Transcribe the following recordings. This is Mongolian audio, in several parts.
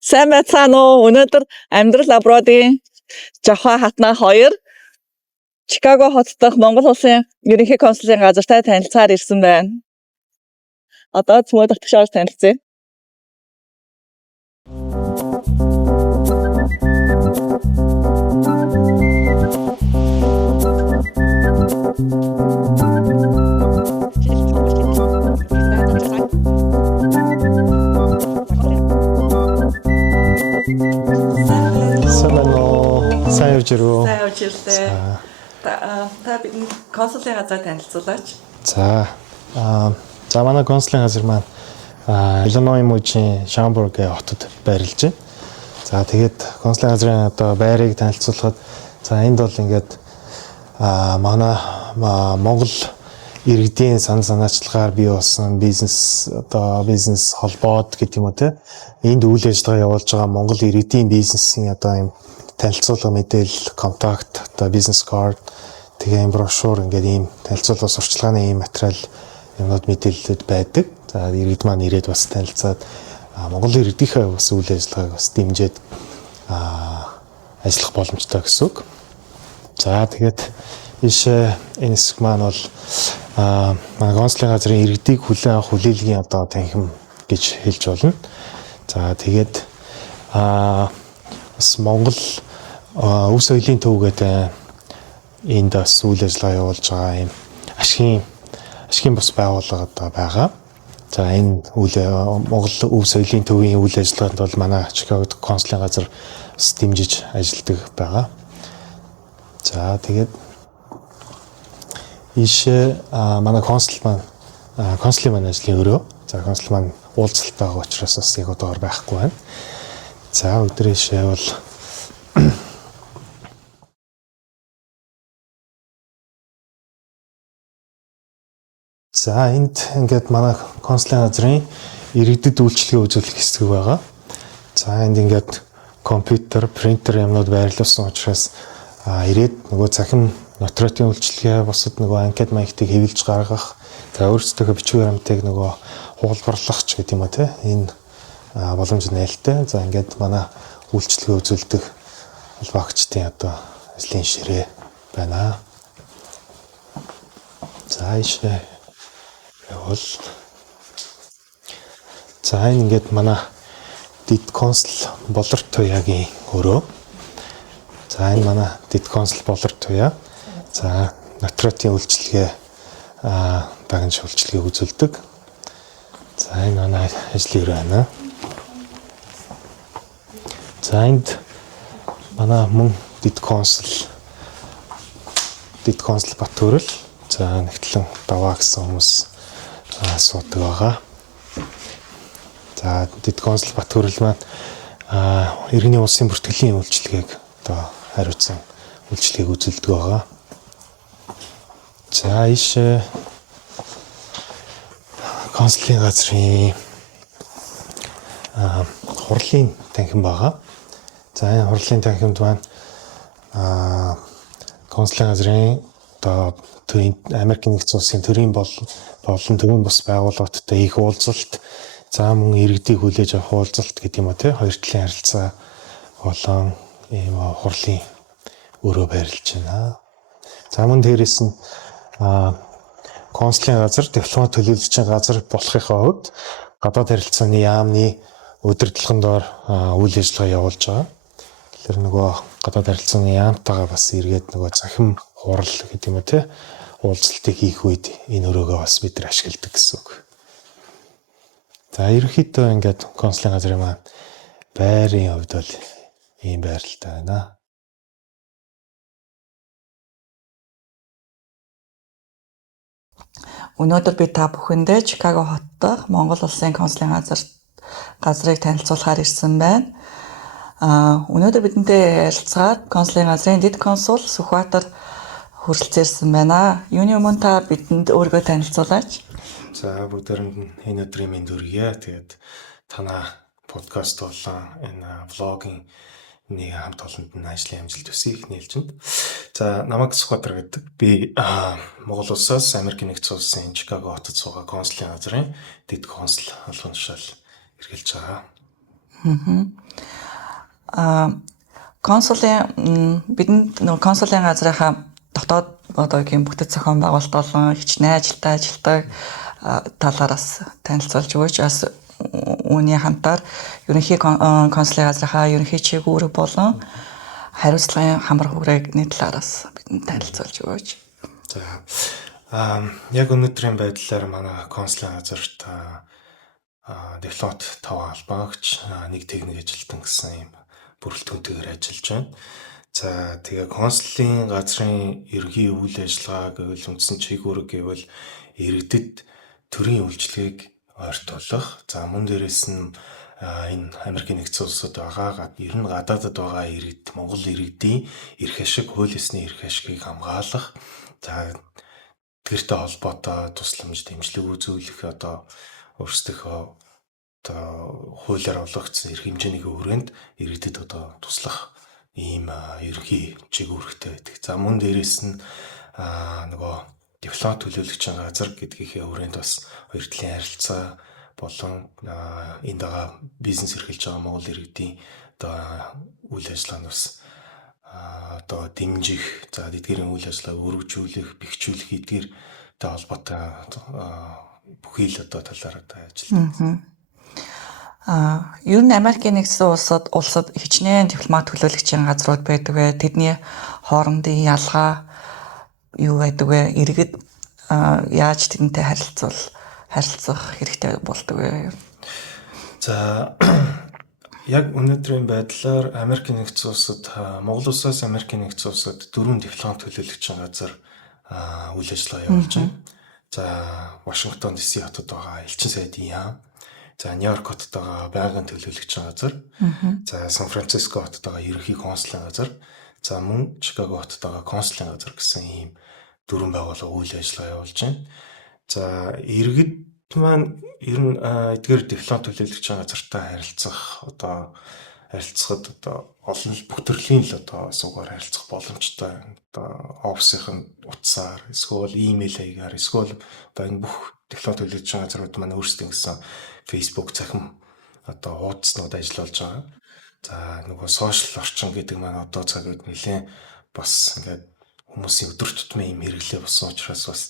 Сайн байцгаана уу? Өнөөдөр амьдрал абродын Жохоо хатнаа 2 Чикаго хот дахь Монгол улсын ерөнхий консулын газартай танилцахаар ирсэн байна. Одоо цөмөө дахь танилцъя. Сайн явж ирвэ. Сайн явж ирлээ. Та бидний консулын газар танилцуулаач. За манай консулын газар маань Illinois мужийн Schaumburg хотод байрлаж байна. За тэгээд консулын газрын одоо байрыг танилцуулахад энд бол ингээд манай Монгол иргэдийн санаачлагаар бий болсон бизнес холбоод гэдэг юм уу те. Энд үйл ажиллагаа явуулж байгаа Монгол иргэдийн бизнесийн одоо юм танилцуулга мэдээлэл, контакт, одоо бизнес карт, тэгээ брошюр ингээд ийм танилцуулга сурчлагын ийм материал юмнууд мэдээлэлүүд байдаг. За иргэд маань ирээд бас танилцаад Монгол иргэдийнхээ бас үйл ажиллагааг бас дэмжиж ажиллах боломжтой гэсэн үг. За тэгээд энэ хэсэг маань бол манай консулын газрын иргэдийг хүлээн авах хүлээлгийн одоо танхим гэж хэлж болно. За тэгээд бас Монгол өв соёлын төвгээд энд бас үйл ажиллагаа явуулж байгаа юм ашигын бас байгууллага одоо байгаа. За энэ Монгол өв соёлын төвийн үйл ажиллагаанд бол манай Чикаго консулын газар бас дэмжиж ажилладаг байгаа. За тэгээд манай консулын маань ажлын өрөө. За консул маань уулзалттай байгаа учраас бас яг одоор байхгүй байна. За өдрөөшөө бол за энд ингээд манай консулын газрын иргэдэд үйлчлэгээ үзүүлэх хэсэг байгаа. За энд ингээд компьютер, принтер юмнууд байрлуулсан учраас ирээд нөгөө цахим нотариатын үйлчлэгээ бусад нөгөө анкет маягтыг хэвлэж гаргах, за өөрсдөө бичиг баримтыг нөгөө хуулбарлах ч гэдэг юм уу те. Энэ боломж нээлттэй. За ингээд манай үйлчлэгээ үзүүлдэг холбоогчдын одоо ажлын ширээ байна. За явал. За энэ ингээд манай дид консул Болор Туяагийн өрөө. За энэ манай дид консул Болор Туяа. За нотариатын үйлчлэгээ дагнж үйлчлэгээ үзүүлдэг. За энэ манай ажлын өрөө байна. За энд манай мөн дид консул Батөрөл. За нэгтлэн даваа гэсэн хүмүүс суудаг байгаа. За дид консул Батөрөл маань иргэний улсын бүртгэлийн үйлчлэгийг одоо хариуцсан үйлчлэгийг үзүүлдэг байгаа. За консулын газрын хурлын танхим байгаа. За энэ хурлын танхимд маань консулын газрын одоо Америкийн нэгдсэн улсын төрийн болон төрийн бус байгууллагуудтай их уулзалт, за мөн иргэдийг хүлээж авах уулзалт гэдэг юм уу те, хоёр талын харилцаа болон ийм хурлын өрөө байрлаж байна. За мөн дээрээс нь консулын газар, дипломат төлөөлөгчийн газар болохынхаа хувьд гадаад харилцааны яамны удирдлагын доор үйл ажиллагаа явуулж байгаа. Тэгэхээр нөгөө гадаад харилцааны яамтайгаа бас эргээд нөгөө захим хурал гэдэг юм уу те, уулзалтыг хийх үед энэ өрөөгөө бас бид нар ашигладаг гэсэн үг. За ерөнхийдөө ингээд консулын газрын маань байрын хувьд бол ийм байралтай байна. Өнөөдөр би та бүхэндээ Чикаго хот дахь Монгол улсын консулын газрыг танилцуулахаар ирсэн байна. Өнөөдөр бидэнтэй ярилцгаад консулын газрын дид консул Сүхбаатар хүрэлцээрсэн байна. Юуны өмнө та бидэнд өөрийгөө танилцуулаач. За бүгдээрэнд энэ өдрийн мэнд хүргье. Тэгээд танаа подкаст болон энэ влогийн нэг хамт олонд нь ажлын амжилт хүсье нээлжинд. За намайг Сүхбаатар гэдэг. Би Монгол улсаас Америкийн нэгдсэн улсын Чикаго хотод суугаа консулын газрын дид консул албан тушаал эргэлж байгаа. Консулын бидэнд нөгөө консулын газрынхаа дотоод одоогийн бүтэц зохион байгуулалт болон хичнээн ажилтаа ажилтдаг талаараас танилцуулж өгөөч. Бас үүний хамтаар ерөнхий консулын газрынхаа ерөнхий чиглэл болон хариуцлагын хамар хүрээний талаараас бидэнд танилцуулж өгөөч. За яг өнөөдрийн байдлаар манай консулын газарт дипломат 5 албаагч, нэг техник ажилтан гэсэн юм бүрэлдэхүүнтэйгээр ажиллаж байна. За тэгээ консулын газрын ерөнхий үйл ажиллагаа гэвэл үндсэн чиглэл гэвэл иргэдэд төрийн үйлчлэгийг ойртуулах. За мөн дээрээс нь энэ Америкийн нэгдсэн улсад байгаа ер нь гадаадад байгаа иргэд, Монгол иргэдийн эрх ашиг, хууль ёсны эрх ашигыг хамгаалах. За тэртэй холбоотой тусламж, дэмжлэг үзүүлэх өөрсдийнхөө хуулиар олгогдсон эрх хэмжээний хүрээнд иргэдэд туслах ийм ерөнхий чиглэлтэй байдаг. За мөн дээрээс нь нөгөө дипломат төлөөлөгчийн газар гэдгийнхээ хүрээнд бас хоёр талын харилцаа болон энд байгаа бизнес эрхэлж байгаа Монгол иргэдийн үйл ажиллагаанд бас дэмжих, за эдгээрийн үйл ажиллагааг өргөжүүлэх, бэхжүүлэх эдгээртэй холбоотой бүхий л талаар ажилладаг. Ер нь Америкийн нэгдсэн улсад хичнээн дипломат төлөөлөгчийн газрууд байдаг вэ? Тэдний хоорондын ялгаа юу байдаг вэ? Иргэд яаж тэдэнтэй харилцах хэрэгтэй болдог вэ? За яг өнөөдрийн байдлаар Америкийн нэгдсэн улсад Монгол улсаас Америкийн нэгдсэн улсад 4 дипломат төлөөлөгчийн газар үйл ажиллагаа явуулж байна. За Вашингтон DC хотод байгаа элчин сайдын яам, за Нью-Йорк хотод байгаа байнгын төлөөлөгчийн газар, за Сан Франциско хотод байгаа ерөнхий консулын газар, за мөн Чикаго хотод байгаа консулын газар гэсэн ийм 4 байгууллага үйл ажиллагаа явуулж байна. За иргэд маань ер нь эдгээр дипломат төлөөлөгчийн газартай харилцахад олон бүх төрлийн л суугаар харилцах боломжтой. Офисийн утсаар, эсвэл имэйл хаягаар, эсвэл энэ бүх дипломат төлөөлөгчийн газрууд маань өөрсдөө гэсэн Facebook захим хуудаснууд ажиллаж байгаа. За нөгөө сошиал орчин гэдэг маань цаг үед нэлээд бас ингээд хүмүүсийн өдөр тутмын юм хэрэглээ болсон учраас бас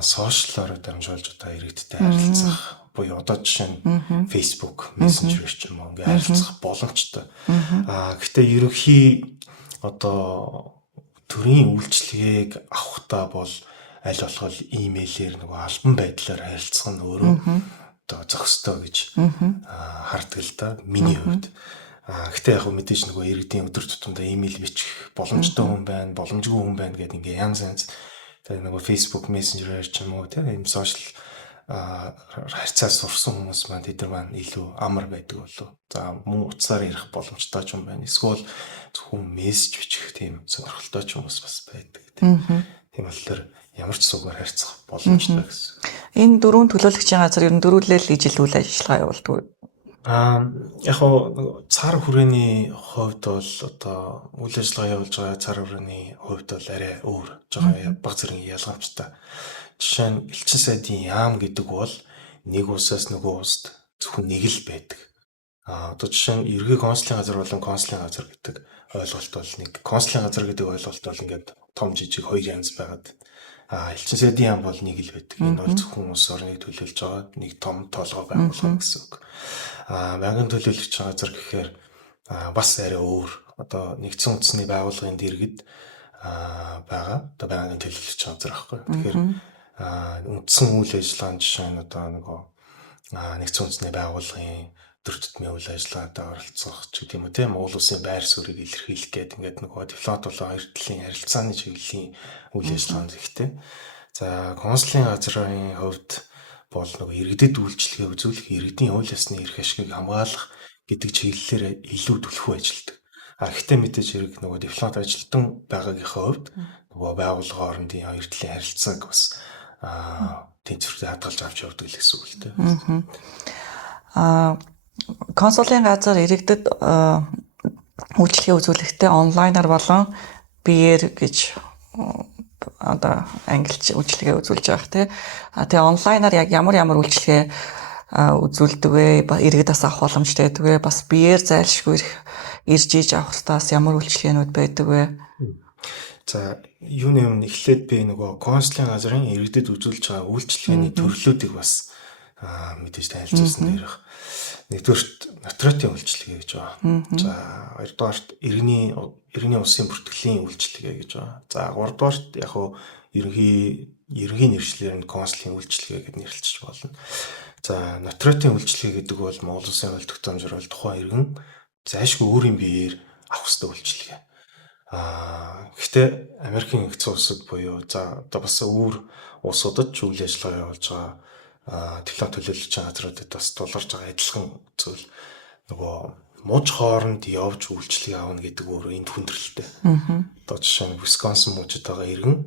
сошиалоор дамжуулж иргэдтэй харилцах буюу жишээ нь Facebook, Messenger ч юм уу ингээд харилцах боломжтой. Гэхдээ ерөнхий төрийн үйлчлэгийг авахтаа бол аль болох имэйлээр нөгөө албан байдлаар харилцах нь өөрөө зохистой гэж хардаг л да миний хувьд. Гэхдээ яг мэдээж нөгөө иргэдийн өдөр тутамдаа имэйл бичих боломжтой хүн байна, боломжгүй хүн байна гэдэг ингээ янз янз. Тэгээ нөгөө Facebook, Messenger ч юм уу тийм сошиал харьцаа сурсан хүмүүс маань тэд нар маань илүү амар байдаг болов. За мөн утсаар ярих боломжтой ч юм байна. Эсвэл зөвхөн мессеж бичих тийм сонирхолтой ч хүмүүс бас байдаг. Тийм болохоор ямар ч суугаар харьцах боломжтой гэсэн. Энэ 4 төлөөлөгчийн газар ер нь дөрвөлэл ижил үйл ажиллагаа явуулдаг. Яг цар хүрээний хувьд бол үйл ажиллагаа явуулж байгаа цар хүрээний хувьд бол арай өөр жоохон баг зэрэг ялгамжтай. Жишээ нь элчин сайдын яам гэдэг бол нэг улсаас нөгөө улсад зөвхөн нэг л байдаг. Жишээ нь ерөнхий консулын газар болон консулын газар гэдэг ойлголт бол нэг консулын газар гэдэг ойлголт бол ингээд том жижиг хоёр янз байгаад элчин сайдын яам бол нэг л байдаг. Энэ бол зөвхөн улс орныг төлөөлж байгаа нэг том толгой байгууллага гэсэн үг. Байнгын төлөөлөгчийн газар гэхээр бас арай өөр. Нэгдсэн үндэсний байгууллагын дэргэд байгаа. Байнгын төлөөлөгчийн газар аахгүй. Тэгэхээр үндсэн үйл ажиллагааны жишээ нь нөгөө нэгдсэн үндэсний байгууллагын төр тутмын үйл ажиллагаатай оролцох ч гэдэм үү тийм Монгол улсын байр суурийг илэрхийлэх гэдэг ингээд нөгөө дипломат болон хоёр талын харилцааны чиглэлийн үйл ажиллагаанд ихтэй. За консулын газрын хувьд бол нөгөө иргэдэд үйлчлэгээ үзүүлэх, иргэдийн хууль ёсны эрх ашигыг хамгаалах гэдэг чиглэлээр илүү түлхүү ажилладаг. Гэхдээ мэдээж хэрэг нөгөө дипломат ажилтан байгаагийнхаа хувьд нөгөө байгууллага хоорондын хоёр талын харилцааг бас тэнцвэртэй хадгалж авч явдаг л гэсэн үг л дээ. Консулын газар иргэдэд үйлчлэгээ үзүүлэхдээ онлайнаар болон биеэр гэж ангилж үйлчлэгээ үзүүлж байгаа тий. Тэгээ онлайнаар яг ямар үйлчлэгээ үзүүлдэг вэ? Иргэдээс авах боломжтой байдаг вэ? Бас биеэр зайлшгүй ирж иж авах таас ямар үйлчилгээнүүд байдаг вэ? За юуны өмнө эхлээд би нөгөө консулын газрын иргэдэд үзүүлж байгаа үйлчилгээний төрлүүдийг бас мэдээж танилцуулсан дээрх. Нэгдүгээрт нотратын үйлчилгээ гэж байгаа. За хоёрдугаарт иргэний улсын бүртгэлийн үйлчилгээ гэж байгаа. За гуравдугаарт яг хуу ерөнхий нэршлэлээр нь консулын үйлчилгээ гэдээ нэрлэж болно. За нотратын үйлчилгээ гэдэг бол Монгол Улсын хууль тогтоомжоор бол тухайн иргэн зайлшгүй өөрийн биеэр авах ёстой үйлчилгээ. Гэхдээ Америкийн нэгдсэн улсад буюу за одоо бас өөр улсуудад үйл ажиллагаа явуулж байгаа дипломат төлөөлөгч газруудад бас тулгарч байгаа адилхан зүйл нөгөө муж хооронд явж үйлчлэг аавна гэдэг өөрөө энд хүндрэлтэй. Одоо жишээ нь Висконсин мужид байгаа иргэн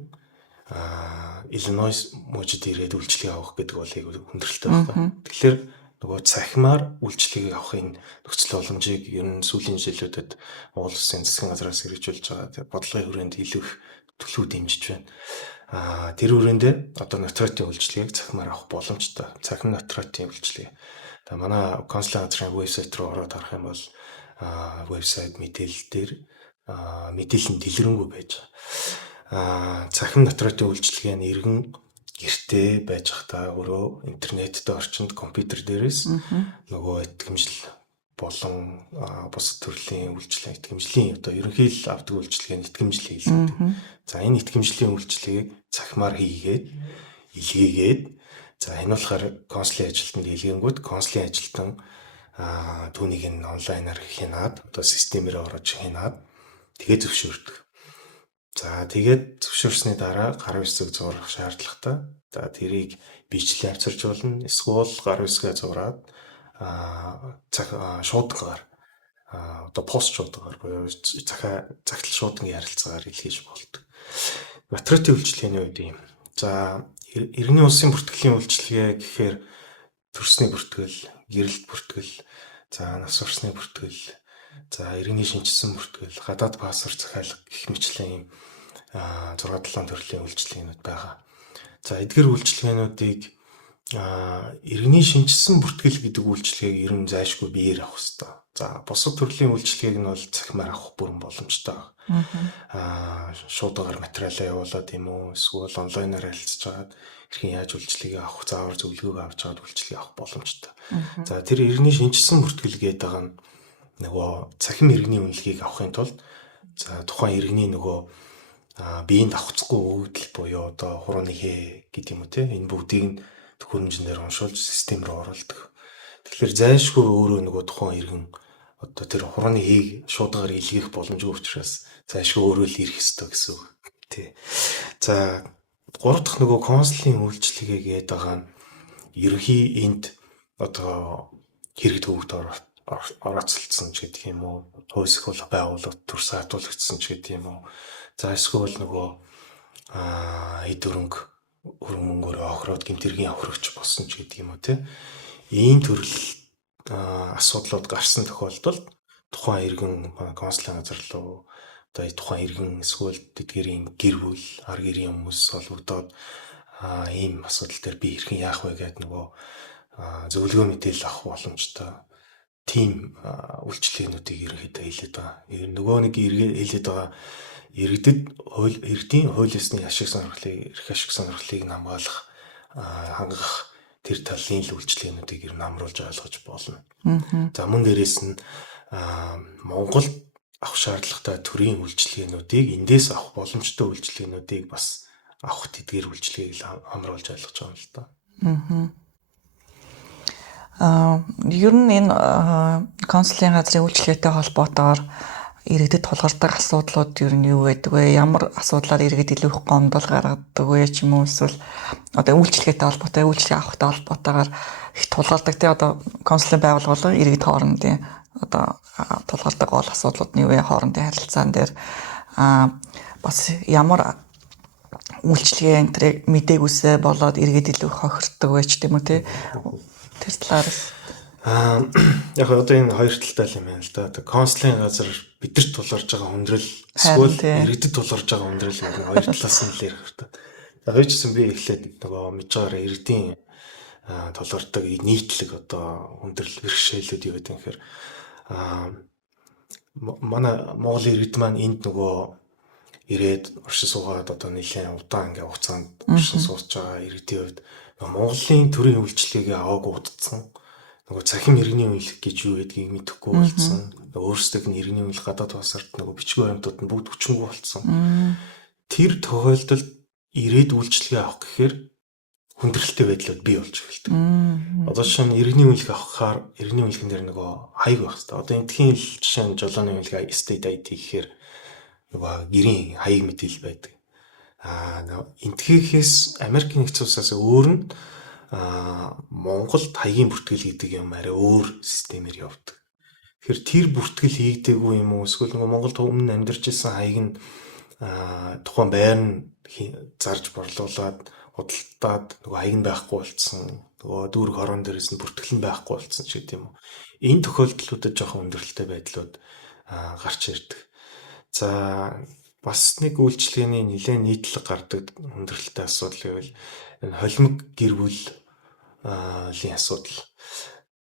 Иллинойс мужид ирээд үйлчлэг авах гэдэг бол яг хүндрэлтэй байна. Тэгэхээр нөгөө цахимаар үйлчлэгийг авахын нөхцөл боломжийг ер нь сүүлийн жилүүдэд Монгол Улсын засгийн газраас хэрэгжүүлж байгаа бодлогын хүрээнд илүү их төлөв дэмжиж байна. Тэр хүрээндээ одоо нотратын үйлчлэгийг цахимаар авах боломжтой. Цахим нотратын үйлчлэг. Тэгээ манай консулын газрын вебсайт руу ороод харах юм бол вебсайт мэдээлэл дээр мэдээлэл нь дэлгэрэнгүй байж байгаа. Цахим нотратын үйлчлэгээ нь иргэн гэртээ байж хата өөрөө интернеттэй орчинд компьютер дээрээс нөгөө итгэмжил болон бус төрлийн үйлчлэг итгэмжлийн одоо ерөнхийдөө авдаг үйлчлэгээ итгэмжил хийлгэж. За энэ итгэмжлийн үйлчлэгийг цахимаар хийгээд илгээгээд за энэ болохоор консулын ажилтнанд илгээнгүүт консулын ажилтан түүнийг нь онлайнаар хянаад одоо системээр орож хянаад тэгээд зөвшөөрдөг. За тэгээд зөвшөөрсний дараа гар үсэг зурах шаардлагатай. За тэрийг бичлэн авчирч болно. Эсвэл гар үсгээ зураад шуудангаар одоо пост шуудангаар буюу цагтл шуудангийн харилцаагаар илгээж болдог. Нотратын үйлчилгээний үед юм. За иргэний улсын бүртгэлийн үйлчилгээ гэхээр төрсний бүртгэл, гэрэлт бүртгэл, за нас орсны бүртгэл, за иргэний шинжилсэн бүртгэл, гадаад паспорт захиалга гэх мэтлэн 6-7 төрлийн үйлчилгээнүүд байгаа. За эдгээр үйлчилгээнүүдийг иргэний шинжилсэн бүртгэл гэдэг үйлчилгээг ер нь зайлшгүй биеэр авах хэрэгтэй. За бусад төрлийн үйлчилгээг нь бол цахимаар авах бүрэн боломжтой. Шуудагаар материалаа явуулаад юм уу эсвэл онлайнаар харилцаж хагаад хэрхэн яаж үйлчилгээг авах, заавар зөвлөгөөг авч чад үйлчилгээ авах боломжтой. За тэр иргэний шинжилсэн бүртгэл гэдэг байгаа нь нөгөө цахим иргэний үнэлгээг авахын тулд за тухайн иргэний нөгөө биеинд авахцгүй өгөгдөл буюу одоо хурууны хээ гэдэг юм уу те энэ бүгдийг нь төхөөрөмжнөр уншуулж систем рүү оруулдаг. Тэгэхээр зайлшгүй өөрөө нөгөө тухайн иргэн одоо тэр хурууны хээг шуудагаар илгээх боломжгүй учраас зайлшгүй өөрөө л ирэх ёстой гэсэн үг тий. За гурав дахь нөгөө консулын үйлчилгээгээд байгаа нь ерөнхий энд одоо хэрэгт хөвгт орооцолцсон ч гэдэг юм уу хөөсөх бол байгууллага төрс хатуулагдсан ч гэдэг юм уу. За эсвэл нөгөө эд хөрөнгө хөрөнгөөр охроод гэмтэргийн аврагч болсон ч гэдэг юм уу те. Ийм төрөл асуудлууд гарсан тохиолдолд тухайн иргэн консулын газар руу одоо тухайн иргэн эсвэл тэдгэрийн гэр бүл ар гэрийн хүмүүс холбогдоод ийм асуудал дээр би хэрхэн яах вэ гэдэг нөгөө зөвлөгөө мэдээлэл авах боломжтой. Тим үйлчлэгээнүүдийг ерөнхийдөө хэлээд байгаа. Нөгөө нэг хэлээд байгаа иргэдийн хууль ёсны ашиг сонирхлыг, эрх ашиг сонирхлыг хамгаалах, хангах тэр талын үйлчлэгээнүүдийг ер нь амруулж ойлгож болно. За мөн дээрээс нь Монгол авах шаардлагатай төрлийн үйлчлэгээнүүдийг эндээс авах боломжтой үйлчлэгээнүүдийг бас авах тэдгээр үйлчлэгийг амруулж ойлгож байгаа юм л да. Ер нь энэ консулын газрын үйлчлэгээтэй холбоотойгоор иргэдэд тулгардаг асуудлууд ер нь юу байдаг вэ? Ямар асуудлаар иргэд илүү их гомдол гаргадаг вэ ч юм уу эсвэл одоо үйлчлэгээтэй холбоотой үйлчлэг авахтай холбоотойгоор их тулгардаг те одоо консулын байгууллага иргэд хоорондын одоо тулгардаг гол асуудлууд нь юу вэ? Хоорондын харилцаан дээр бас ямар үйлчлэгээ энэ тэрийг мэдээгүйсээ болоод иргэд илүү их хохирдог вэ ч тийм үү те? Тэр талаас яг одоо энэ хоёр талтай юм байна л да. Консулын газар бидэрт тулгарч байгаа хүндрэл эсвэл иргэдэд тулгарч байгаа хүндрэл хоёр талаас нь л ярих хэрэгтэй. За хоёрчсан би эхлээд нөгөө мэдж байгаараа иргэдийн толгордог нийтлэг одоо хүндрэл бэрхшээлүүд юу гэдэг юм хэрэг манай Монгол иргэд маань энд нөгөө ирээд оршин суугаад одоо нэлээд удаан ингээ хугацаанд оршин сууж байгаа иргэдийн хувьд Монголын төрийн үйлчлэгийг аваагүй удацсан. Нөгөө цахим иргэний үйлчлэг гэж юу гэдгийг мэдэхгүй болцсон. Өөрсдөө нь иргэний үйлчлэг гадаад улсаарт нөгөө бичиг баримтууд нь бүгд хүчингүй болцсон. Тэр тохиолдолд ирээд үйлчлэгээ авах гэхээр хүндрэлтэй байдлууд бий болж эхэлдэг. Одоо жишээ нь иргэний үйлчлэг авахаар иргэний үйлчлэгэн дээр нөгөө хаяг байх хэрэгтэй. Одоо эндхийн жишээ нь жолооны үйлчлэг estate ID гэхээр нөгөө гэрийн хаяг мэдээлэл байдаг. Энтхийхээс Америкийн нэгдсэн улсаас өөр нь Монголд хаягийн бүртгэл гэдэг юм арай өөр системээр явдаг. Тэгэхээр тэр бүртгэл хийгдээгүй юм уу? Эсвэл нөгөө Монголд өмнө амьдарч исэн хаяг нь тухайн байр нь зарж борлуулад худалдаад нөгөө хаяг нь байхгүй болцсон. Нөгөө дүүрэг хорон дээрээс нь бүртгэл нь байхгүй болцсон ч гэдэм юм. Энэ тохиолдлуудад жоохон өндөрлөлтэй байдлууд гарч ирдэг. За бас нэг үйлчлэгээний нэлээд нийтлэг гардаг өндөрлөлтэй асуудал гэвэл энэ холимог гэр бүлийн асуудал.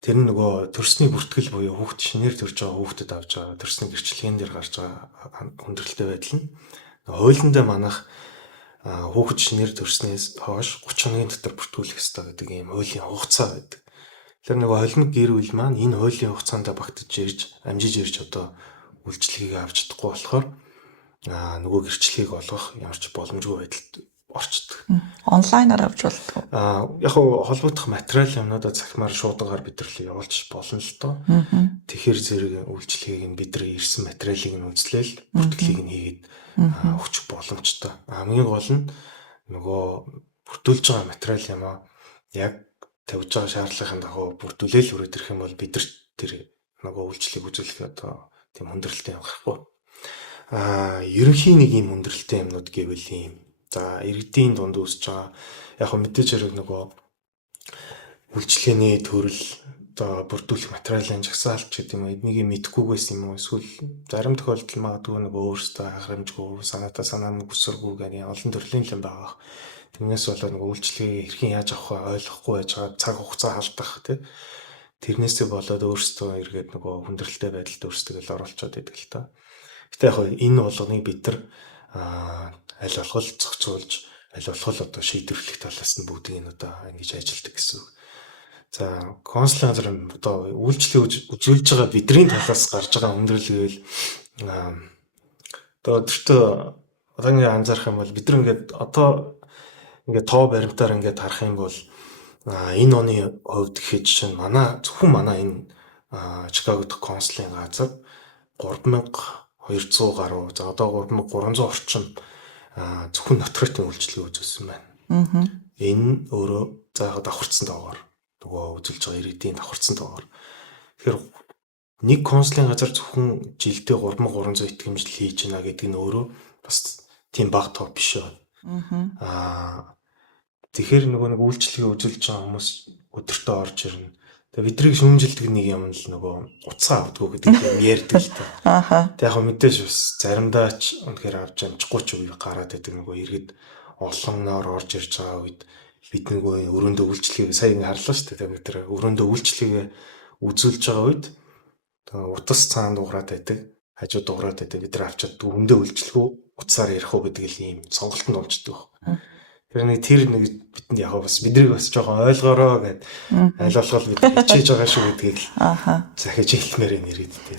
Тэр нь нөгөө төрсний бүртгэл буюу хүүхд шинээр төрж байгаа хүүхдэд авч байгаа төрсний гэрчлэгийн дээр гарч байгаа өндөрлөлтэй байдал нь хуулиндаа манайх хүүхэд шинээр төрснээс хойш 30 хоногийн дотор бүртгүүлэх ёстой гэдэг ийм хуулийн хугацаа байдаг. Тэгэхээр нөгөө холимог гэр бүл маань энэ хуулийн хугацаанд багтаж ирж амжиж ирж одоо үйлчлэгийг авч чадахгүй болохоор нөгөө гэрчлэгийг олгох ямар ч боломжгүй байдалд орчдөг. Онлайнаар авч болдог. Яг холбогдох материал юмнуудаа цахимаар шуудагаар бидрэлээ явуулж болно л доо. Тэгэхээр зэрэг үйлчлэгийг нь бидний ирсэн материалыг нь үзлээл бүртгэлийг нь хийгээд өгч боломжтой. Хамгийн гол нь нөгөө бүртгүүлж байгаа материал юм аа яг тавьж байгаа шаардлагын дагуу бүртгүүлэл өрөөд ирэх юм бол бид нар тэр нөгөө үйлчлэгийг үзүүлэх одоо тийм хүндрэлтэй явахгүй. Ерөнхийн нэг юм хүндрэлтэй юмнууд гэвэл ийм. За иргэдийн дунд үүсэж байгаа яг мэдээж хэрэг нөгөө үйлчлэгээний төрөл одоо бүрдүүлэх материалын жагсаалт гэдэг юм эднийг мэдэхгүйгээс юм уу эсвэл зарим тохиолдолд магадгүй нөгөө өөрсдөө хахрамжгүй санаа нүгсэргүй гэх олон төрлийн юм байгаа. Тэрнээс болоод нөгөө үйлчлэгийг хэрхэн яаж авах ойлгохгүй байж байгаа цаг хугацаа алдах тий. Тэрнээсээ болоод өөрсдөө эргээд нөгөө хүндрэлтэй байдалд өөрсдөө л оруулчаад байдаг л та. Гэтэ яг энэ болгоныг бид нар аль болох зохицуулж аль болох одоо шийдвэрлэх талаас нь бүгдийг нь одоо ингэж ажилладаг гэсэн үг. За консулын газар одоо үйлчлэг үзүүлж байгаа бидний талаас гарч байгаа хүндрэл гэвэл одоо өөртөө одоо ингэ анзаарах юм бол бид нар ингээд одоо ингээд тоо баримтаар ингээд харах юм бол энэ оны хувьд гэхэд чинь зөвхөн манай энэ Чикаго дахь консулын газар 3200 гаруй за одоо 3300 орчим зөвхөн нотротын үйлчлэгийг үзүүлсэн байна. Энэ өөрөө заахад давхарцсан доогоор нөгөө үзүүлж байгаа иргэдийн давхарцсан доогоор. Тэгэхээр нэг консулын газар зөвхөн жилдээ 3300 итгэмжлэл хийж байна гэдэг нь өөрөө бас тийм бага тоо биш аа. Тэгэхээр нөгөө нэг үйлчлэгийг үзүүлж байгаа хүмүүс өдөртөө орж ирнэ. Тэгээ бидрийг шүүмжилдэг нэг юм л нөгөө утсаа авдггүй гэдэг юм ярьдаг л та. Тэгээ яг мэдээж бас заримдаа ч үнэхээр авч амжихгүй ч үе гараад байдаг нөгөө иргэд олонноор орж ирж байгаа үед бид нөгөө өрөөндөө үйлчлэгийг сая ингэ харлаа шүү дээ. Бид тэр өрөөндөө үйлчлэгийг үзүүлж байгаа үед утас цаанд дуурайд байдаг, хажууд дуурайд байдаг. Бид нар авчаад өрөөндөө үйлчлэхүү утсаар ярих уу гэдэг л ийм сонголтод олждөг. Тэр нэг бидэнд яг бас бидрийг бас жоохон ойлгоорой гэд аль болох бид хичээж байгаа шүү гэдгийг л захиж хэлмээр нэрэд дээ.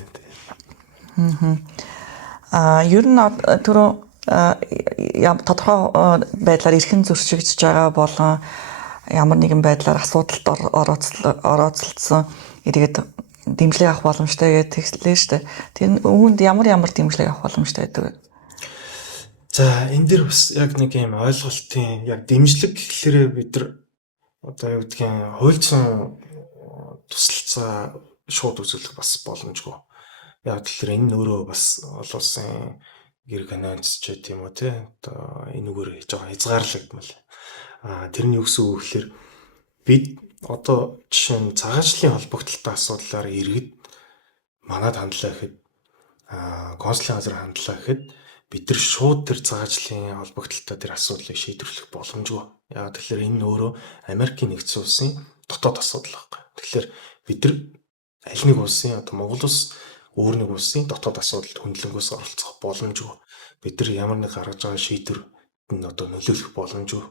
Ер нь түрүү тодорхой байдлаар эрхэн зөрчигдөж байгаа болон ямар нэгэн байдлаар асуудалд орооцолдсон эргээд дэмжлэг авах боломжтой гэдэг хэллээ шүү дээ. Тэр үүнд ямар дэмжлэг авах боломжтой байдаг вэ? За энэ дэр бас яг нэг юм ойлголтын яг дэмжлэг гэхлээрээ бид нар одоо юу гэдгийг хуульцсан тусалцаа шууд үзүүлэх бас боломжгүй. Яг тэгэхээр энэ өөрөө бас олон улсын гэр каналч ч гэдэм үү те одоо энэгээр жоохон хязгаарлагдмал. Тэрний юу гэсэн үг гэхээр бид одоо жишээ нь цагаачлалын холбогдлолтой асуудлаар иргэд манад хандлаа гэхэд консулын газар хандлаа гэхэд бид нар шууд тэр цагаачлалын холбогдлолтой тэр асуудлыг шийдвэрлэх боломжгүй. Яг тэгэхээр энэ нь өөрөө Америкийн нэгдсэн улсын дотоод асуудал байхгүй. Тэгэхээр бид нар аль нэг улсын одоо Монгол улс өөр нэг улсын дотоод асуудалд хөндлөнгөөс оролцох боломжгүй. Бид нар ямар нэг гаргаж байгаа шийдвэр нь одоо нөлөөлөх боломжгүй.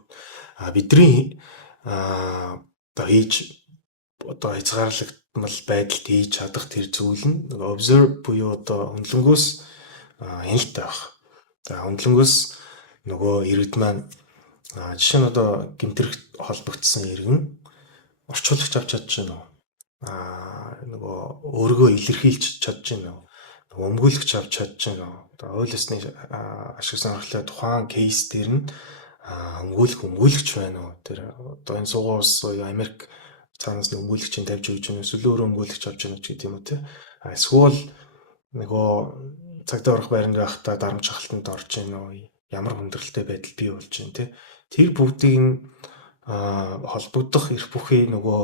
Бидний одоо хийж одоо хязгаарлагдмал байдалд хийж чадах тэр зүйл нь observe буюу одоо хөндлөнгөөс хяналттай байх. За хөндлөнгөөс нөгөө иргэд маань жишээ нь одоо гэмтэрэгт холбогдсон иргэн орчуулагч авч чадж байна уу? Нөгөө өөрийгөө илэрхийлж чадж байна уу? Нөгөө өмгөөлөгч авч чадж байна уу? Одоо хууль ёсны ашиг сонирхлын тухайн кейс дээр нь өмгөөлөгч байна уу? Тэр одоо энэ сугуул улс Америк цаанаас нэг өмгөөлөгчийн тавьж өгч байна. Эсвэл өөрөө өмгөөлөгч авч байна ч гэдэг юм уу те. Эсвэл нөгөө цагдаа орох байранд байхдаа дарамт шахалтанд орж байна уу? Ямар хүндрэлтэй байдал бий болж байна те. Тэр бүгдийг холбогдох эрх бүхий нөгөө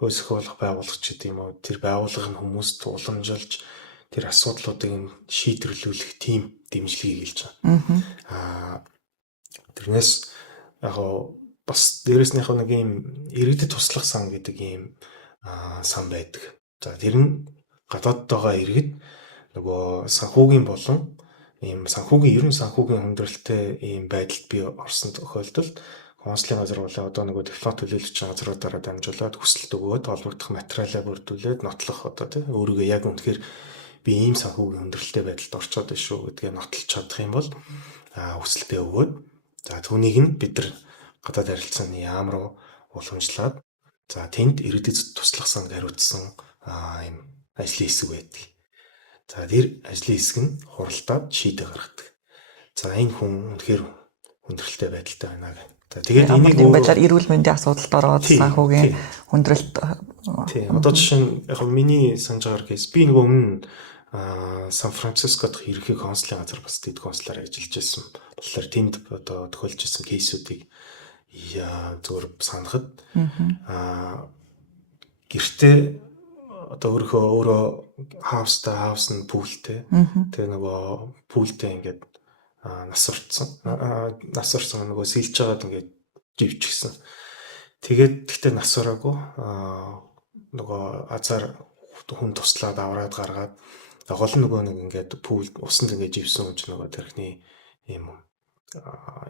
хууль зохиолох байгууллагч гэдэг юм уу? Тэр байгууллага нь хүмүүст уламжилж тэр асуудлуудыг шийдвэрлүүлэх тим дэмжлэгийг хэлж байгаа. Тэрнээс яг бас дээрэс нь нэг юм иргэдэд туслах сан гэдэг ийм сан байдаг. За тэр нь гадаадд байгаа иргэд нөгөө санхүүгийн болон ийм санхүүгийн хүндрэлтэй ийм байдалд би орсон тохиолдолд консулын газар болоо одоо нөгөө дипломат төлөөлөгч газруудаараа дамжуулаад хүсэлт өгөөд холбогдох материалаа бүрдүүлээд нотлох одоо тий өөрийгөө яг үнэхээр би ийм санхүүгийн хүндрэлтэй байдалд орчоод байна шүү гэдгээ нотлож чадах юм бол хүсэлтээ өгөөд за түүнийг нь бид нар гадаад харилцааны яам руу уламжлаад за тэнд иргэдэд туслах санг хариуцсан ийм ажлын хэсэг байдаг. За тэр ажлын хэсэг нь хуралдаад шийдэ гаргадаг. За энэ хүн үнэхээр хүндрэлтэй байдалтай байна гэх. За тэгээд энийг энэ байдлаар эрүүл мэндийн асуудалд ороод санхүүгийн хүндрэлт тийм одоо жишээ нь яг миний санаж байгаа кейс би нөгөө өмнө Сан Францискод ерөнхий консулын газар бас дэд консулаар ажиллаж байсан. Тэгэхээр тэнд одоо тохиолж ирсэн кейсүүдийг зөвөр санахад гэртээ одоо өөрөө хаус нь пүүлтэй. Тэгээ нөгөө пүүлтэй ингээд нас орсон нөгөө сэлж байгаад ингээд живчихсэн. Тэгээд гэхдээ нас ороогүй нөгөө азар хүн туслаад авраад гаргаад гол нөгөө нэг ингээд пүүл усанд ингээд живсэн хүн ч нөгөө тэрхний юм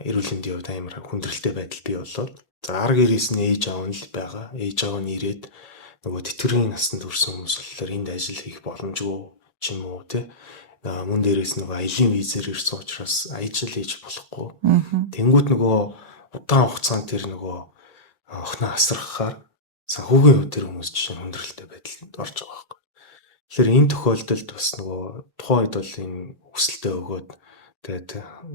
эрүүл мэндийн хувьд амар хүндрэлтэй байдал бий болоод за арга ирээс нь ээж аав нь л байгаа. Ээж аав нь ирээд нөгөө тэтгэврийн насанд хүрсэн хүмүүс болохоор энд ажил хийх боломжгүй ч юм уу тий. Мөн дээрээс нөгөө аялын визээр ирсэн учраас ажил хийж болохгүй. Тэнгүүд нөгөө удаан хугацаанд тэр нөгөө охиноо асрахаар санхүүгийн хувьд тэр хүмүүс жишээ нь хүндрэлтэй байдалд орж байгаа байхгүй. Тэгэхээр энэ тохиолдолд бас нөгөө тухайн үед бол энэ хүсэлтээ өгөөд тэгээд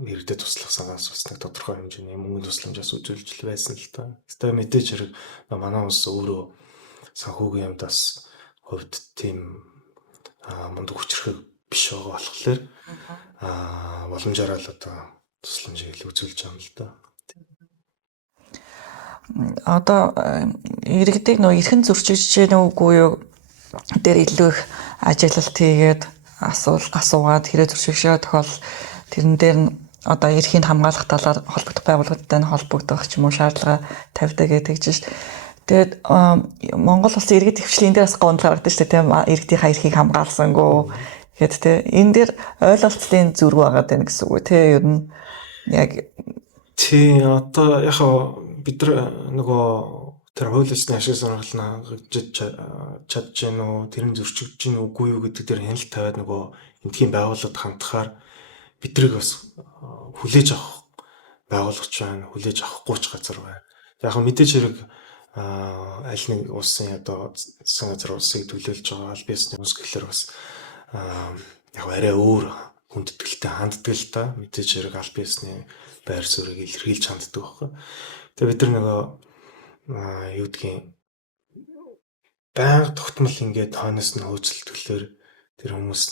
иргэдэд туслах санаас бас нэг тодорхой хэмжээний мөнгөний тусламжаас үзүүлж байсан л та. Гэхдээ мэдээж хэрэг манай улс өөрөө санхүүгийн юмдаас хувьд тийм мундаг хүчрэх биш байгаа болохоор боломжоор л одоо тусламжийг үзүүлж байгаа юм л да. Одоо иргэдийг нөө эрхэн зөрчиж гэнэ үгүй юу дээр илүү их ажиглалт хийгээд асуугаад хэрэг зөрчигшөө тохиол тэрэн дээр нь одоо эрхийг хамгаалах талаар холбогдох байгууллагатай нь холбогдох ч юм уу шаардлага тавьдаг гэдэг чинь. Тэгээд Монгол улсын иргэд хвшлийн дээрээс гондлоо гардаг шүү дээ тийм иргэдийн эрхийг хамгаалсангүй гэхэд тийм энэ дээр ойлголцлын зүрх байгаад байна гэсэн үг тийм ер нь яг тий одоо яг бид нар нөгөө тэр хууль ёсны ашиг сонирхлын хангаж чадж гэнэ үү тэрэн зөрчигдөж гэнэ үгүй юу гэдэг дээр хяналт тавиад нөгөө эндхийн байгууллагад хандхаар бидрийг бас хүлээж авах байгууллагч байна хүлээж авахгүй ч газар байна. Яг мэдээж хэрэг аль нэг улсын одоо засгийн газар улсыг төлөөлж байгаа аль биесний хүмүүс гэхэлэр бас яг арай өөр хүндэтгэлтэй ханддаг л та мэдээж хэрэг аль биесний байр суурийг илэрхийлж ханддаг байхгүй. Тэгээ бид нар нөгөө юу гэдгийг байнга тогтмол ингээд хойноос нь хөөцөлтгөлөөр тэр хүмүүс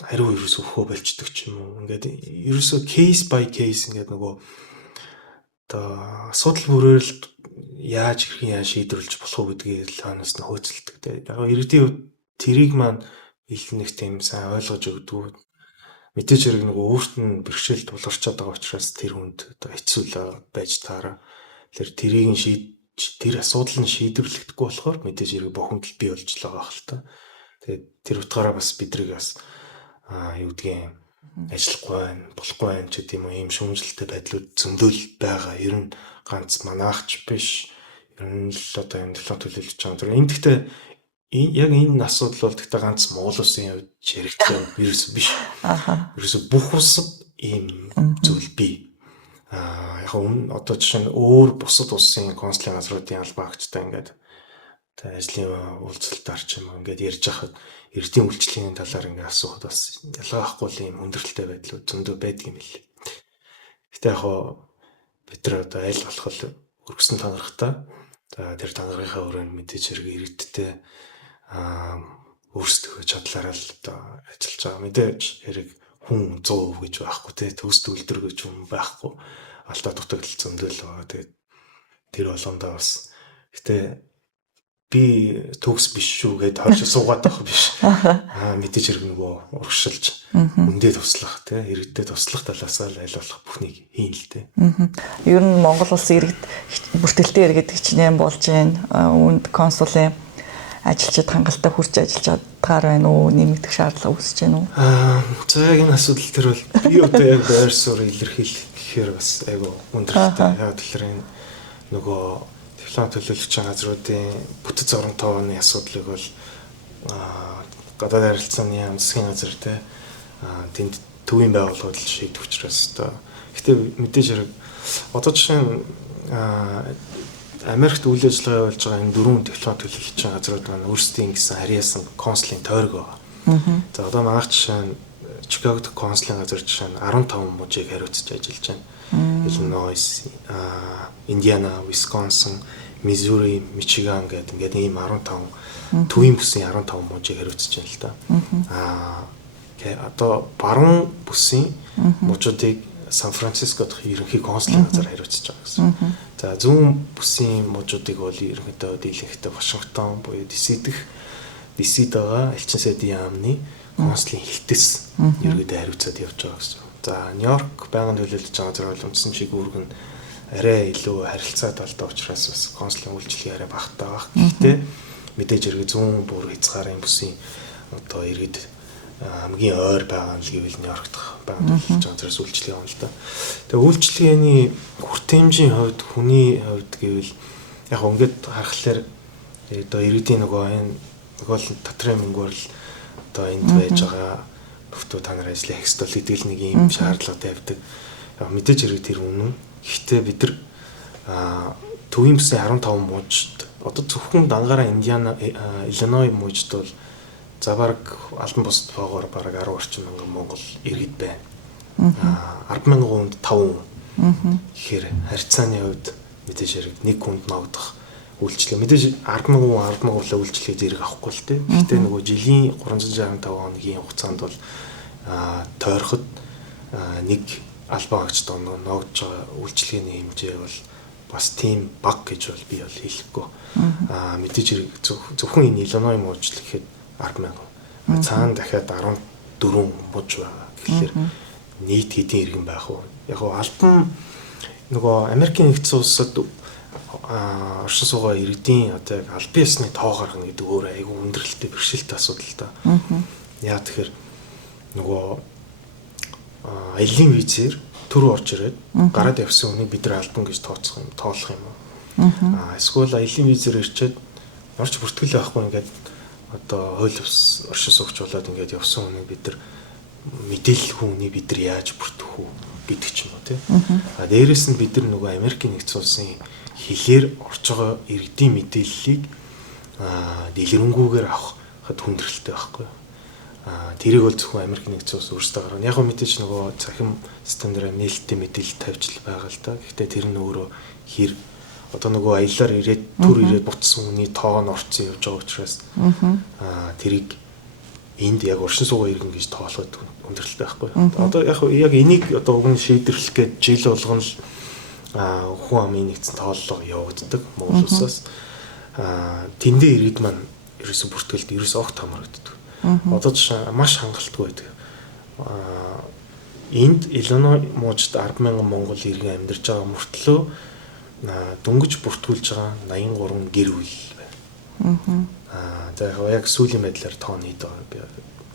хариу ерөөс өхөө болчдөг ч юм уу. Ингээд ерөөсөө кейс бай кейс ингээд нөгөө одоо асуудал бүрээр л яаж шийдвэрлэж болох уу гэдгийг л хойноос нь хөөцөлдөг. Тэгээ яг иргэдийн хувьд тэрийг маань их тийм сайн ойлгож өгдөг. Мэдээж хэрэг нөгөө өөрт нь бэрхшээл тулгарчаад байгаа учраас тэр хүнд одоо хэцүү л байж таараа. Тэр тэрийг тэр асуудал нь шийдвэрлэгдэхгүй болохоор мэдээж хэрэг бохомдол бий болж л байгаа хэл та. Тэгээд тэр утгаараа бас бидрийг бас юу гэдгийг ажиллахгүй байна, болохгүй байна ч гэдэм юм ийм шүүмжлэлтэй байдлууд зөндөл байгаа. Ер нь ганц манаагч биш. Ер нь л одоо энэ төлөв төлөвлөж байгаа. Тэр энэ гэхдээ яг энэ асуудал бол гэхдээ ганц Монгол улсын хувьд хэрэгцээ вирус биш. Ерөөсө бүх улсад ийм зүйл бий. Яг одоо жишээ нь өөр бусад улсын консулын газруудын албаагчтай ингээд ажлын уулзалтаар ч юм ингээд ярьж хахад эрдийн үйлчлэгийн талаар ингээд асуухад бас ялгаахгүй л ийм хүндрэлтэй байдлууд зөндөө байдаг юм лээ. Гэтэ яг бид нар одоо аль болох өргөсөн танархтай тэр танархынхаа өрөөнд мэдээж хэрэг иргэдтэй өөрсдөө чадлаараа л одоо ажиллаж байгаа. Мэдээж хэрэг хүн 100% гэж байхгүй те төгс төгөлдөр гэж юм байхгүй. Алдаа дутагдал зөндөл байгаа. Тэгээд тэр болгондоо бас гэтээ би төгс биш шүү гэдээ хойш суугаад байх биш. Мэдээж хэрэг нөгөө урагшилж үндэ туслах те иргэдэд туслах талаас л аль болох бүхнийг хийн л те. Ер нь Монгол улсын иргэд бүртгэлтэй иргэд хичнээн болж байна. Үүнд консулын ажилчид хангалттай хурж ажиллаж чадгаар байна уу? Нэмэгдэх шаардлага үүсэж байна уу? За яг энэ асуудал төр бол би одоо яг байр суурь илэрхийлэх гэхээр бас айгу өндөртэй. Яг тэгэхээр энэ нөгөө диплом төлөвлөгч газруудын бүтэц орон тооны асуудлыг бол гадаад харилцааны яам засгийн газар те тэнд төвийн байгууллагууд л шийдэх учраас одоо гэхдээ мэдээж хэрэг одоо жишээ нь Америкт үйл ажиллагаа явуулж байгаа энэ 4 диплом төлөвлөгч газрууд маань өөрсдийн гэсэн харьяасан консулын тойрог байгаа. За одоо манайх жишээ нь Чикагод консулын газар жишээ нь 15 мужийг хариуцж ажиллаж байна. Illinois, Индиана, Висконсин, Миссури, Мичиган гэдэг ингээд ийм 15 төвийн бүсийн 15 мужийг хариуцж байна л да. Одоо баруун бүсийн мужуудыг Сан Франциско дахь ерөнхий консулын газар хариуцж байгаа гэсэн. За зүүн бүсийн мужуудыг бол ерөнхийдөө дийлэнхтэй Вашингтон буюу DC байгаа элчин сайдын яамны консулын хэлтэс ерөнхийдөө хариуцаад явж байгаа гэсэн. За Нью-Йорк байнгын төлөөлж байгаа газар бол үндсэн шигүүрг нь арай илүү харилцаа талтай учраас бас консулын үйлчлэгээ арай багтаа баг. Гэхдээ мэдээж хэрэг зүүн бүр хязгаарын бүсийн одоо иргэд хамгийн ойр байгаа нь л гэвэл Нью-Йорк дахь байнгын төлөөлж байгаа газраас үйлчлэгээ авна л да. Тэгээ үйлчлэгээний хүртээмжийн хувьд хүний хувьд гэвэл яг ингээд харахаар одоо иргэдийн нөгөө энэ нөгөө л татрын мөнгөөр л одоо энд байж байгаа нөхдөө та нар ажлын хэстэл гэдэг л нэг юм шаардлага тавьдаг. Мэдээж хэрэг тэр үнэн. Гэхдээ бид нар төвийн бүсийн 15 мужид одоо зөвхөн дангаараа Индиана, Illinois мужид бол за баг албан бусд боогоор бараг 10 орчим мянган монгол иргэд байна. 10,000 хүнд 5 хүн. Тэгэхээр харьцааны хувьд мэдээж хэрэг нэг хүнд ногдох үйлчлэг. Мэдээж 10,000 хүн үйлчлэгээ зэрэг авахгүй л дээ. Гэхдээ нөгөө жилийн 365 хоногийн хугацаанд бол тойроход нэг албан агчд ногдож байгаа үйлчлэгээний хэмжээ бол бас тийм баг гэж бол би бол хэлэхгүй. Мэдээж хэрэг зөвхөн энэ Illinois мужид гэхэд 10,000. Цаана дахиад 14 муж байгаа. Тэгэхээр нийт хэдийн иргэн байх вэ? Яг нь албан нөгөө Америкийн нэгдсэн улсад оршин суугаа иргэдийн одоо яг албан ёсны тоо гаргана гэдэг өөр айгүй хүндрэлтэй бэрхшээлтэй асуудал та. Яа тэгэхээр нөгөө аялын визээр төр орж ирээд гараад явсан хүнийг бид нар албан гэж тоолох юм уу? Эсвэл аялын визээр ирчээд орч бүртгэл байхгүй ингээд одоо хууль оршин суугч болоод ингээд явсан хүнийг бид нар мэдээлэл хүнийг бид нар яаж бүртгэх үү гэдэг ч юм уу тийм. Дээрээс нь бид нар нөгөө Америкийн нэгдсэн улсын хэлээр орж байгаа иргэдийн мэдээллийг дэлгэрэнгүйгээр авахд хүндрэлтэй байхгүй. Тэрийг бол зөвхөн Америкийн нэгдсэн улс өөрсдөө гаргана. Яг нь мэдээж нөгөө цахим стандартаар нээлттэй мэдээлэл тавьж л байгаа л да. Гэхдээ тэр нь өөрөө хэр одоо нөгөө аяллаар ирээд түр ирээд буцсан хүний тоо нь орцсон явж байгаа учраас тэрийг энд яг оршин суугаа иргэн гэж тоолоход хүндрэлтэй байхгүй. Одоо яг энийг одоо уг нь шийдвэрлэх гэж жил болгоно л хүн амын нэгдсэн тооллого явагддаг Монгол улсаас. Тэндээ иргэд маань ерөөсө бүртгэлд ерөөсө огт хамрагддаг. Одоо жишээ маш хангалттай байдаг. Энд Illinois мужид 10,000 монгол иргэн амьдарч байгаа мөртлөө дөнгөж бүртгүүлж байгаа 83 гэр бүл байна. За яг сүүлийн байдлаар тооны доо би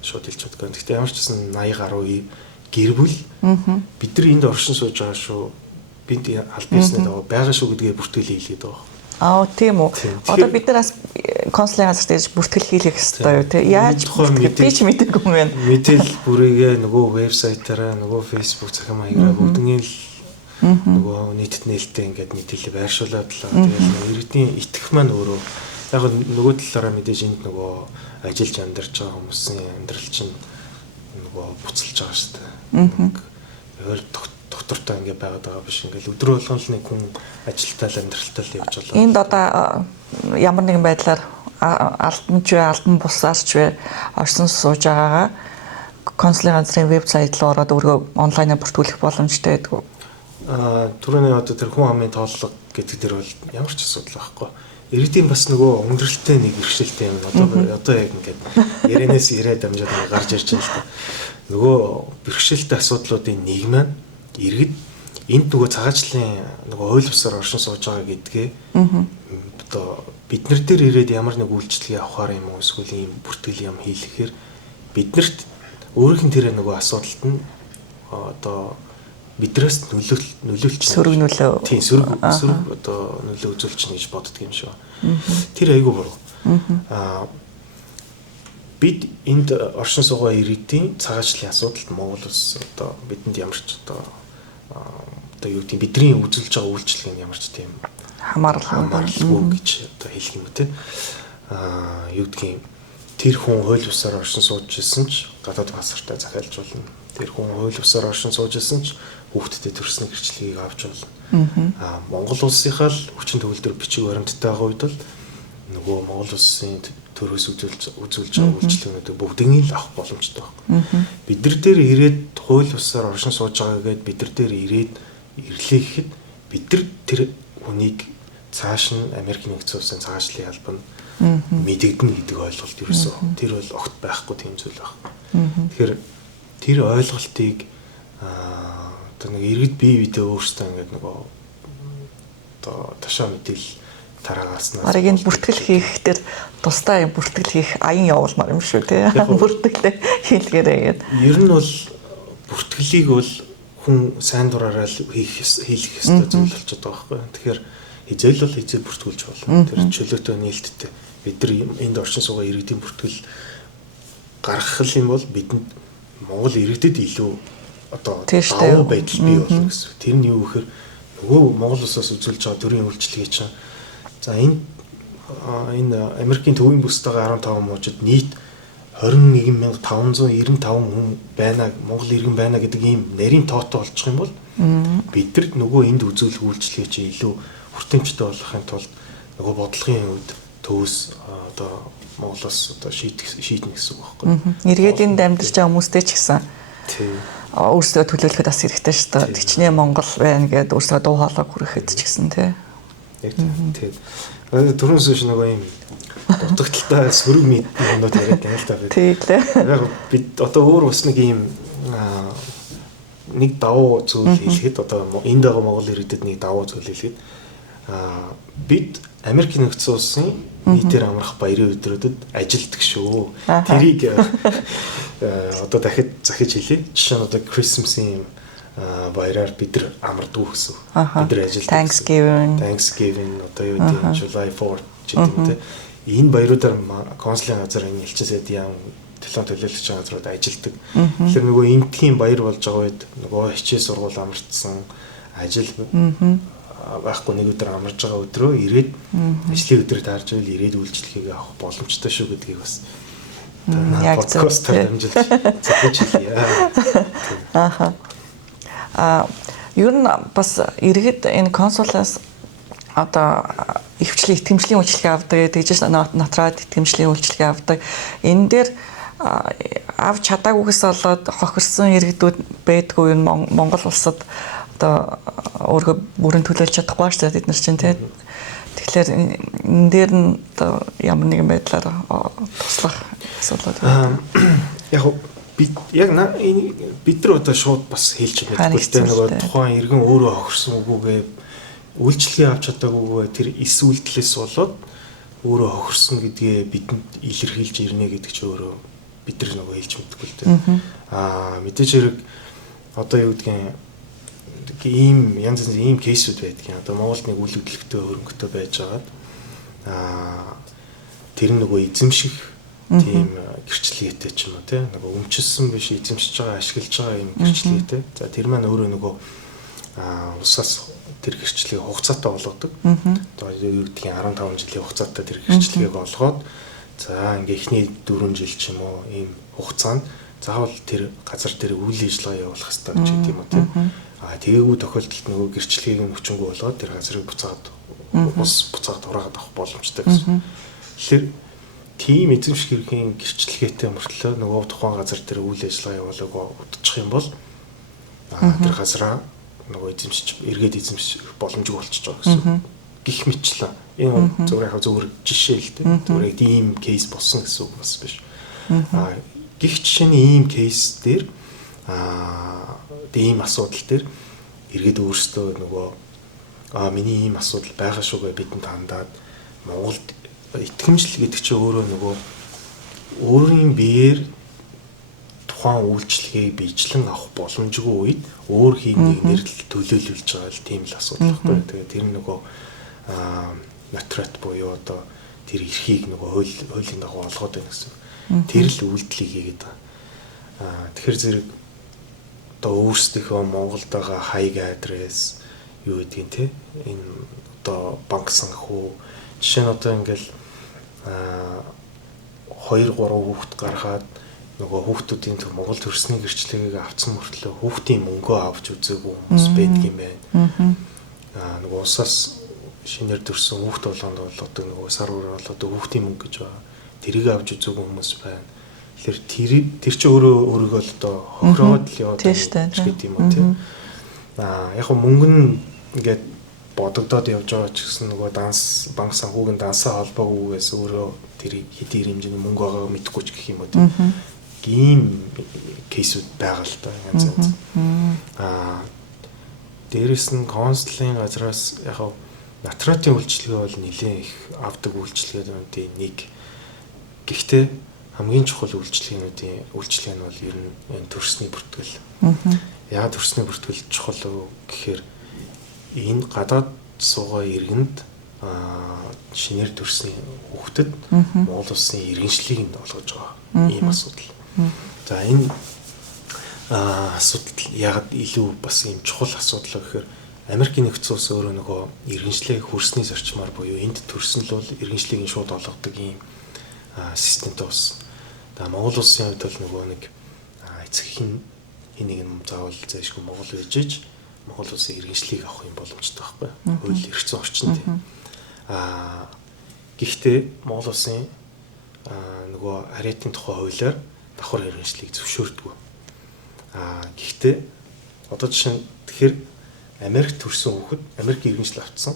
шууд хэлж чаддаг. Гэхдээ ямар ч гэсэн 80 гаруй гэр бүл бид нар энд оршин сууж байгаа шүү. Бид аль биесний доо байгаа шүү гэдгээ бүртгэл хийлгээд байгаа. Тийм үү. Одоо бид нар бас консулын газар дээр бүртгэл хийх хэрэгтэй юу те. Яаж би ч мэдээгүй юм байна. Мэдээлэл бүрийгээ нөгөө вебсайтаараа нөгөө Facebook захим маягаараа бүгднийг л нөгөө нийтэд нээлттэй ингээд мэдээлэл байршуулад л тэгээд иргэдийн итгэх маань өөрөө яг нөгөө талаараа мэдээж энд нөгөө ажиллаж амьдарч байгаа хүмүүсийн амьдрал чинь нөгөө буцалж байгаа шүү дээ. Доктортой ингээд байгаад байгаа биш ингээд өдөр болгон л нэг хүн ажилтаа л амьдралтай л явж байгаа. Энд одоо ямар нэгэн байдлаар алтан ч вэ алтан бусаар ч вэ орсон сууж байгаагаа консулын газрын вебсайт руу ороод өөрөө онлайнаар бүртгүүлэх боломжтой гэдэг үү? Түрүүний одоо тэр хүн амын тооллого гэдэг дээр бол ямар ч асуудал байхгүй. Иргэдийн бас нөгөө өндөрлөлттэй нэг бэрхшээлтэй юм. Одоо яг ингээд ярианаас яриад амжаад гарч ирж байгаа л та. Нөгөө бэрхшээлтэй асуудлуудын нэг маань иргэд энд нөгөө цагаачлалын нөгөө хууль бусаар оршин сууж байгаа гэдгээ одоо бид нар дээр ирээд ямар нэг үйлчлэгээ авахаар юм уу эсвэл ийм бүртгэл юм хийлгэхээр биднэрт өөрийнх нь тэр нөгөө асуудалт нь одоо бидрээс нөлөөлч сөрөг нөлөө. Тийм сөрөг одоо нөлөө үзүүлж гэж боддөг юм шиг. Тэр айгүй буруу. Бид энд оршин суугаа иргэдийн цагаачлалын асуудалд Монгол улс одоо бидэнд ямар ч одоо юу гэдэг бидний үзүүлж байгаа үйлчлэгээ нь ямар ч тийм хамааралгүй гэж одоо хэлэх юм үү те. Юу гэдгийг тэр хүн хууль бусаар оршин сууж исэн ч гадаад паспортаа захиалж болно. Тэр хүн хууль бусаар оршин сууж исэн ч хүүхдэд төрсөн гэрчлэгийг авч болно. Монгол улсынхаа л хүчин төгөлдөр бичиг баримттай байгаа үед бол нөгөө Монгол улсын төрөөс үзүүлж байгаа үйлчлэгнүүдийг бүгднийг л авах боломжтой байна. Бид нар дээр ирээд хууль бусаар оршин сууж байгаа гэдээ бид нар дээр ирээд ирлээ гэхэд бид нар тэр хүнийг цааш нь Америк нэгдсэн улсын цагаачлалын албанд мэдэгдэнэ гэдэг ойлголт ерөөсөө тэр бол огт байхгүй тийм зүйл байна. Тэгэхээр тэр ойлголтыг одоо нэг иргэд бие биедээ өөрсдөө ингээд нөгөө одоо ташаа мэдээлэл тараагаснаас ариг нь бүртгэл хийх дээр тусдаа юм бүртгэл хийх аян явуулмаар юм шүү тий. Бүртгэлээ хийлгээрэй гэдэг. Ер нь бол бүртгэлийг бол хүн сайн дураараа хийлгэх ёстой зүйл болчиход байгаа байхгүй. Тэгэхээр хизээл бол хизээ бүртгүүлж болно. Тэр чөлөөтэй нээлттэй бид нар энд оршин суугаа иргэдийн бүртгэл гаргах юм бол бидэнд Монгол иргэдэд илүү одоо давуу байдал бий болно гэсэн. Тэр нь юу гэхээр нөгөө Монгол улсаас үзүүлж байгаа төрийн үйлчлэгээ чинь за энэ Америкийн төвийн бүстэйгээ 15 мужид нийт 21595 хүн байна, Монгол иргэн байна гэдэг ийм нарийн тоотой болчих юм бол бид нар нөгөө энд үзүүлэх үйлчлэгээ чинь илүү хүртээмжтэй болохын тулд нөгөө бодлогын үед төвс одоо Монголоос одоо шийднэ гэсэн үг байхгүй. Иргэд энд амьдарч байгаа хүмүүстэй ч гэсэн өөрсдөө төлөөлөхөд бас хэрэгтэй шүү дээ. Тэгчнээ Монгол байна гэдээ өөрсдөө дуу хоолой хүрэхэд ч гэсэн тий. Яг тийм. Түрүүнээс ш нөгөө юм дутагдaltaй сөрөг мэднүүд яриад байна л да. Тийм лээ. Яг бид одоо өөр бас нэг юм нэг давуу зүйл хэлэхэд одоо энд байгаа Монгол иргэдэд нэг давуу зүйл хэлэхэд бид Америк нэгдсэн улсын нийтээр амрах баярын өдрүүдэд ажилдаг шүү. Тэрийг одоо дахид захиж хэлье. Жишээ нь одоо Christmas-ийн баяраар бид нар амардаг гэсэн. Бид нар ажилдаг. Thanksgiving одоо юу гэдэг July 4 гэдэг юм те. Энэ баяруудаар консулын газар энэ элчин сайдын телефон төлөөлөгч газрууд ажилдаг. Тэгэхээр нөгөө энтхийн баяр болж байгаа үед нөгөө хичээл сургууль амарчсан ажил байхгүй нэг өдөр амарж байгаа өдрөө ирээд ажлын өдөр таарж байл ирээд үйлчлэгийг авах боломжтой шүү гэдгийг бас подкастаар дамжуулж захиж хэлье. Ер нь бас иргэд энэ консулаас одоо итгэмжлийн үйлчлэгээ авдаг, тэгж натраад итгэмжлийн үйлчлэгээ авдаг. Энэ дээр авч чадаагүйгээс болоод хохирсон иргэдүүд байдгүй юм Монгол улсад одоо өөрөө бүрэн төлөөлж чадахгүй шүү дээ бид нар чинь тийм. Тэгэхээр энэ дээр нь одоо ямар нэгэн байдлаар туслах асуудал байна. Яг бид нар одоо шууд бас хэлж мэдгүй тийм нөгөө тухайн иргэн өөрөө хохирсон үгүйгээ үйлчлэгээ авч чадаагүй тэр эс үйлдэлээс болоод өөрөө хохирсон гэдгээ бидэнд илэрхийлж ирнэ гэдэг чинь өөрөө бид нар нөгөө хэлж мэдгүй л дээ. Мэдээж хэрэг одоо юу гэдгийг ийм янз янзын ийм кейсүүд байдгийн. Одоо Монголд нэг үйл хөдлөлтөй хөрөнгөтэй байж байгаад тэр нөгөө эзэмших тийм гэрчлэгээтэй ч юм уу тий нөгөө өмчилсөн биш эзэмшиж байгаа ашиглаж байгаа юм гэрчлэгээтэй. За тэр маань өөрөө нөгөө усаас тэр гэрчлэгийг хугацаатай болгодог. Одоо юу гэдгийг 15 жилийн хугацаатай тэр гэрчлэгийг олгоод за ингээ эхний 4 жил ч юм уу ийм хугацаанд заавал тэр газар дээр үйл ажиллагаа явуулах хэрэгтэй гэж хэлдэг юм уу тий. Тэгээгүй тохиолдолд нөгөө гэрчлэгийг нь хүчингүй болгоод тэр газрыг буцаагаад буцаагаад ураагаад авах боломжтой гэсэн. Тэгэхээр тийм эзэмших хэргийн гэрчлэгээтэй мөртлөө нөгөө тухайн газар дээр үйл ажиллагаа явуулаагүй удчих юм бол тэр газараа нөгөө эзэмшиж эргээд эзэмших боломжгүй болчихж байгаа гэсэн. Гэх мэтлээ. Энэ зөвхөн жишээ л дээ. Зөвхөн ийм кейс болсон гэсэн үг бас биш. Гэх жишээний ийм кейс дээр ийм асуудал дээр эргээд өөрсдөө нөгөө миний ийм асуудал байгаа шүүгээ бидэнд хандаад Монголд итгэмжлэл гэдэг чинь өөрөө нөгөө өөрийн биеэр тухайн үйлчлэгийг биечлэн авах боломжгүй үед өөр хийгнээр л төлөөлүүлж байгаа л тийм л асуудал байхгүй. Тэгээд тэр нөгөө натрат буюу одоо тэр эрхийг нөгөө хуулийн дагуу олгоод байна гэсэн. Тэр л үйлдэлийг хийгээд байгаа. Тэгэхээр зэрэг одоо өөрсдийнхөө Монголд байгаа хаяг адрес юу гэдгийг те энэ одоо банк санхүү жишээ нь одоо ингээл 2-3 хүүхэд гаргаад нөгөө хүүхдүүдийн төв Монгол төрсний гэрчлэгийг авсан мөртлөө хүүхдийн мөнгөө авч үзээгүй хүмүүс байдаг юм байна. Нөгөө усаас шинээр төрсэн хүүхд болгонд бол одоо нөгөө сар бүр бол одоо хүүхдийн мөнгө гэж байгаа. Тэрийг авч үзээгүй хүмүүс байна. Тэгэхээр тэр чи өөрийгөө л одоо хохироод л яваад гэдэг юм уу тийм. Яг нь мөнгө нь ингээд бодогдоод явж байгаа ч гэсэн нөгөө банк санхүүгийн дансаа холбоогүйгээс өөрөө тэр хэдийн хэмжээний мөнгө байгааг мэдэхгүй ч гэх юм уу тийм. Ийм кейсүүд байгаа л да янз янз. Дээрэс нь консулын газраас яг натратын үйлчлэгээ бол нэлээд их авдаг үйлчлэгээнүүдийн нэг. Гэхдээ хамгийн чухал үйлчлэгээнүүдийн үйлчлэг нь бол ер нь энэ төрсний бүртгэл. Яа төрсний бүртгэл чухал гэхээр энэ гадаад суугаа иргэнд шинээр төрсний хүүхдэд Монгол улсын иргэншлийг нь олгож байгаа ийм асуудал. За энэ асуудал яг илүү бас ийм чухал асуудал гэхээр Америкийн нэгдсэн улс өөрөө нөгөө иргэншлийг хөрсний зарчмаар буюу энд төрсөн л бол иргэншлийг нь шууд олгодог ийм системтэй улс. За Монгол улсын хувьд бол нөгөө нэг эцгийн энийг нь заавал зайшгүй Монгол үежиж Монгол улсын иргэншлийг авах юм боломжтой байхгүй. Хууль эрхцэн орчинд. Гэхдээ Монгол улсын нөгөө ариатын тухай хуулиар давхар иргэншлийг зөвшөөрдөг. Гэхдээ одоо жишээ нь тэгэхээр Америк төрсэн хүүхэд Америк иргэншил авцсан.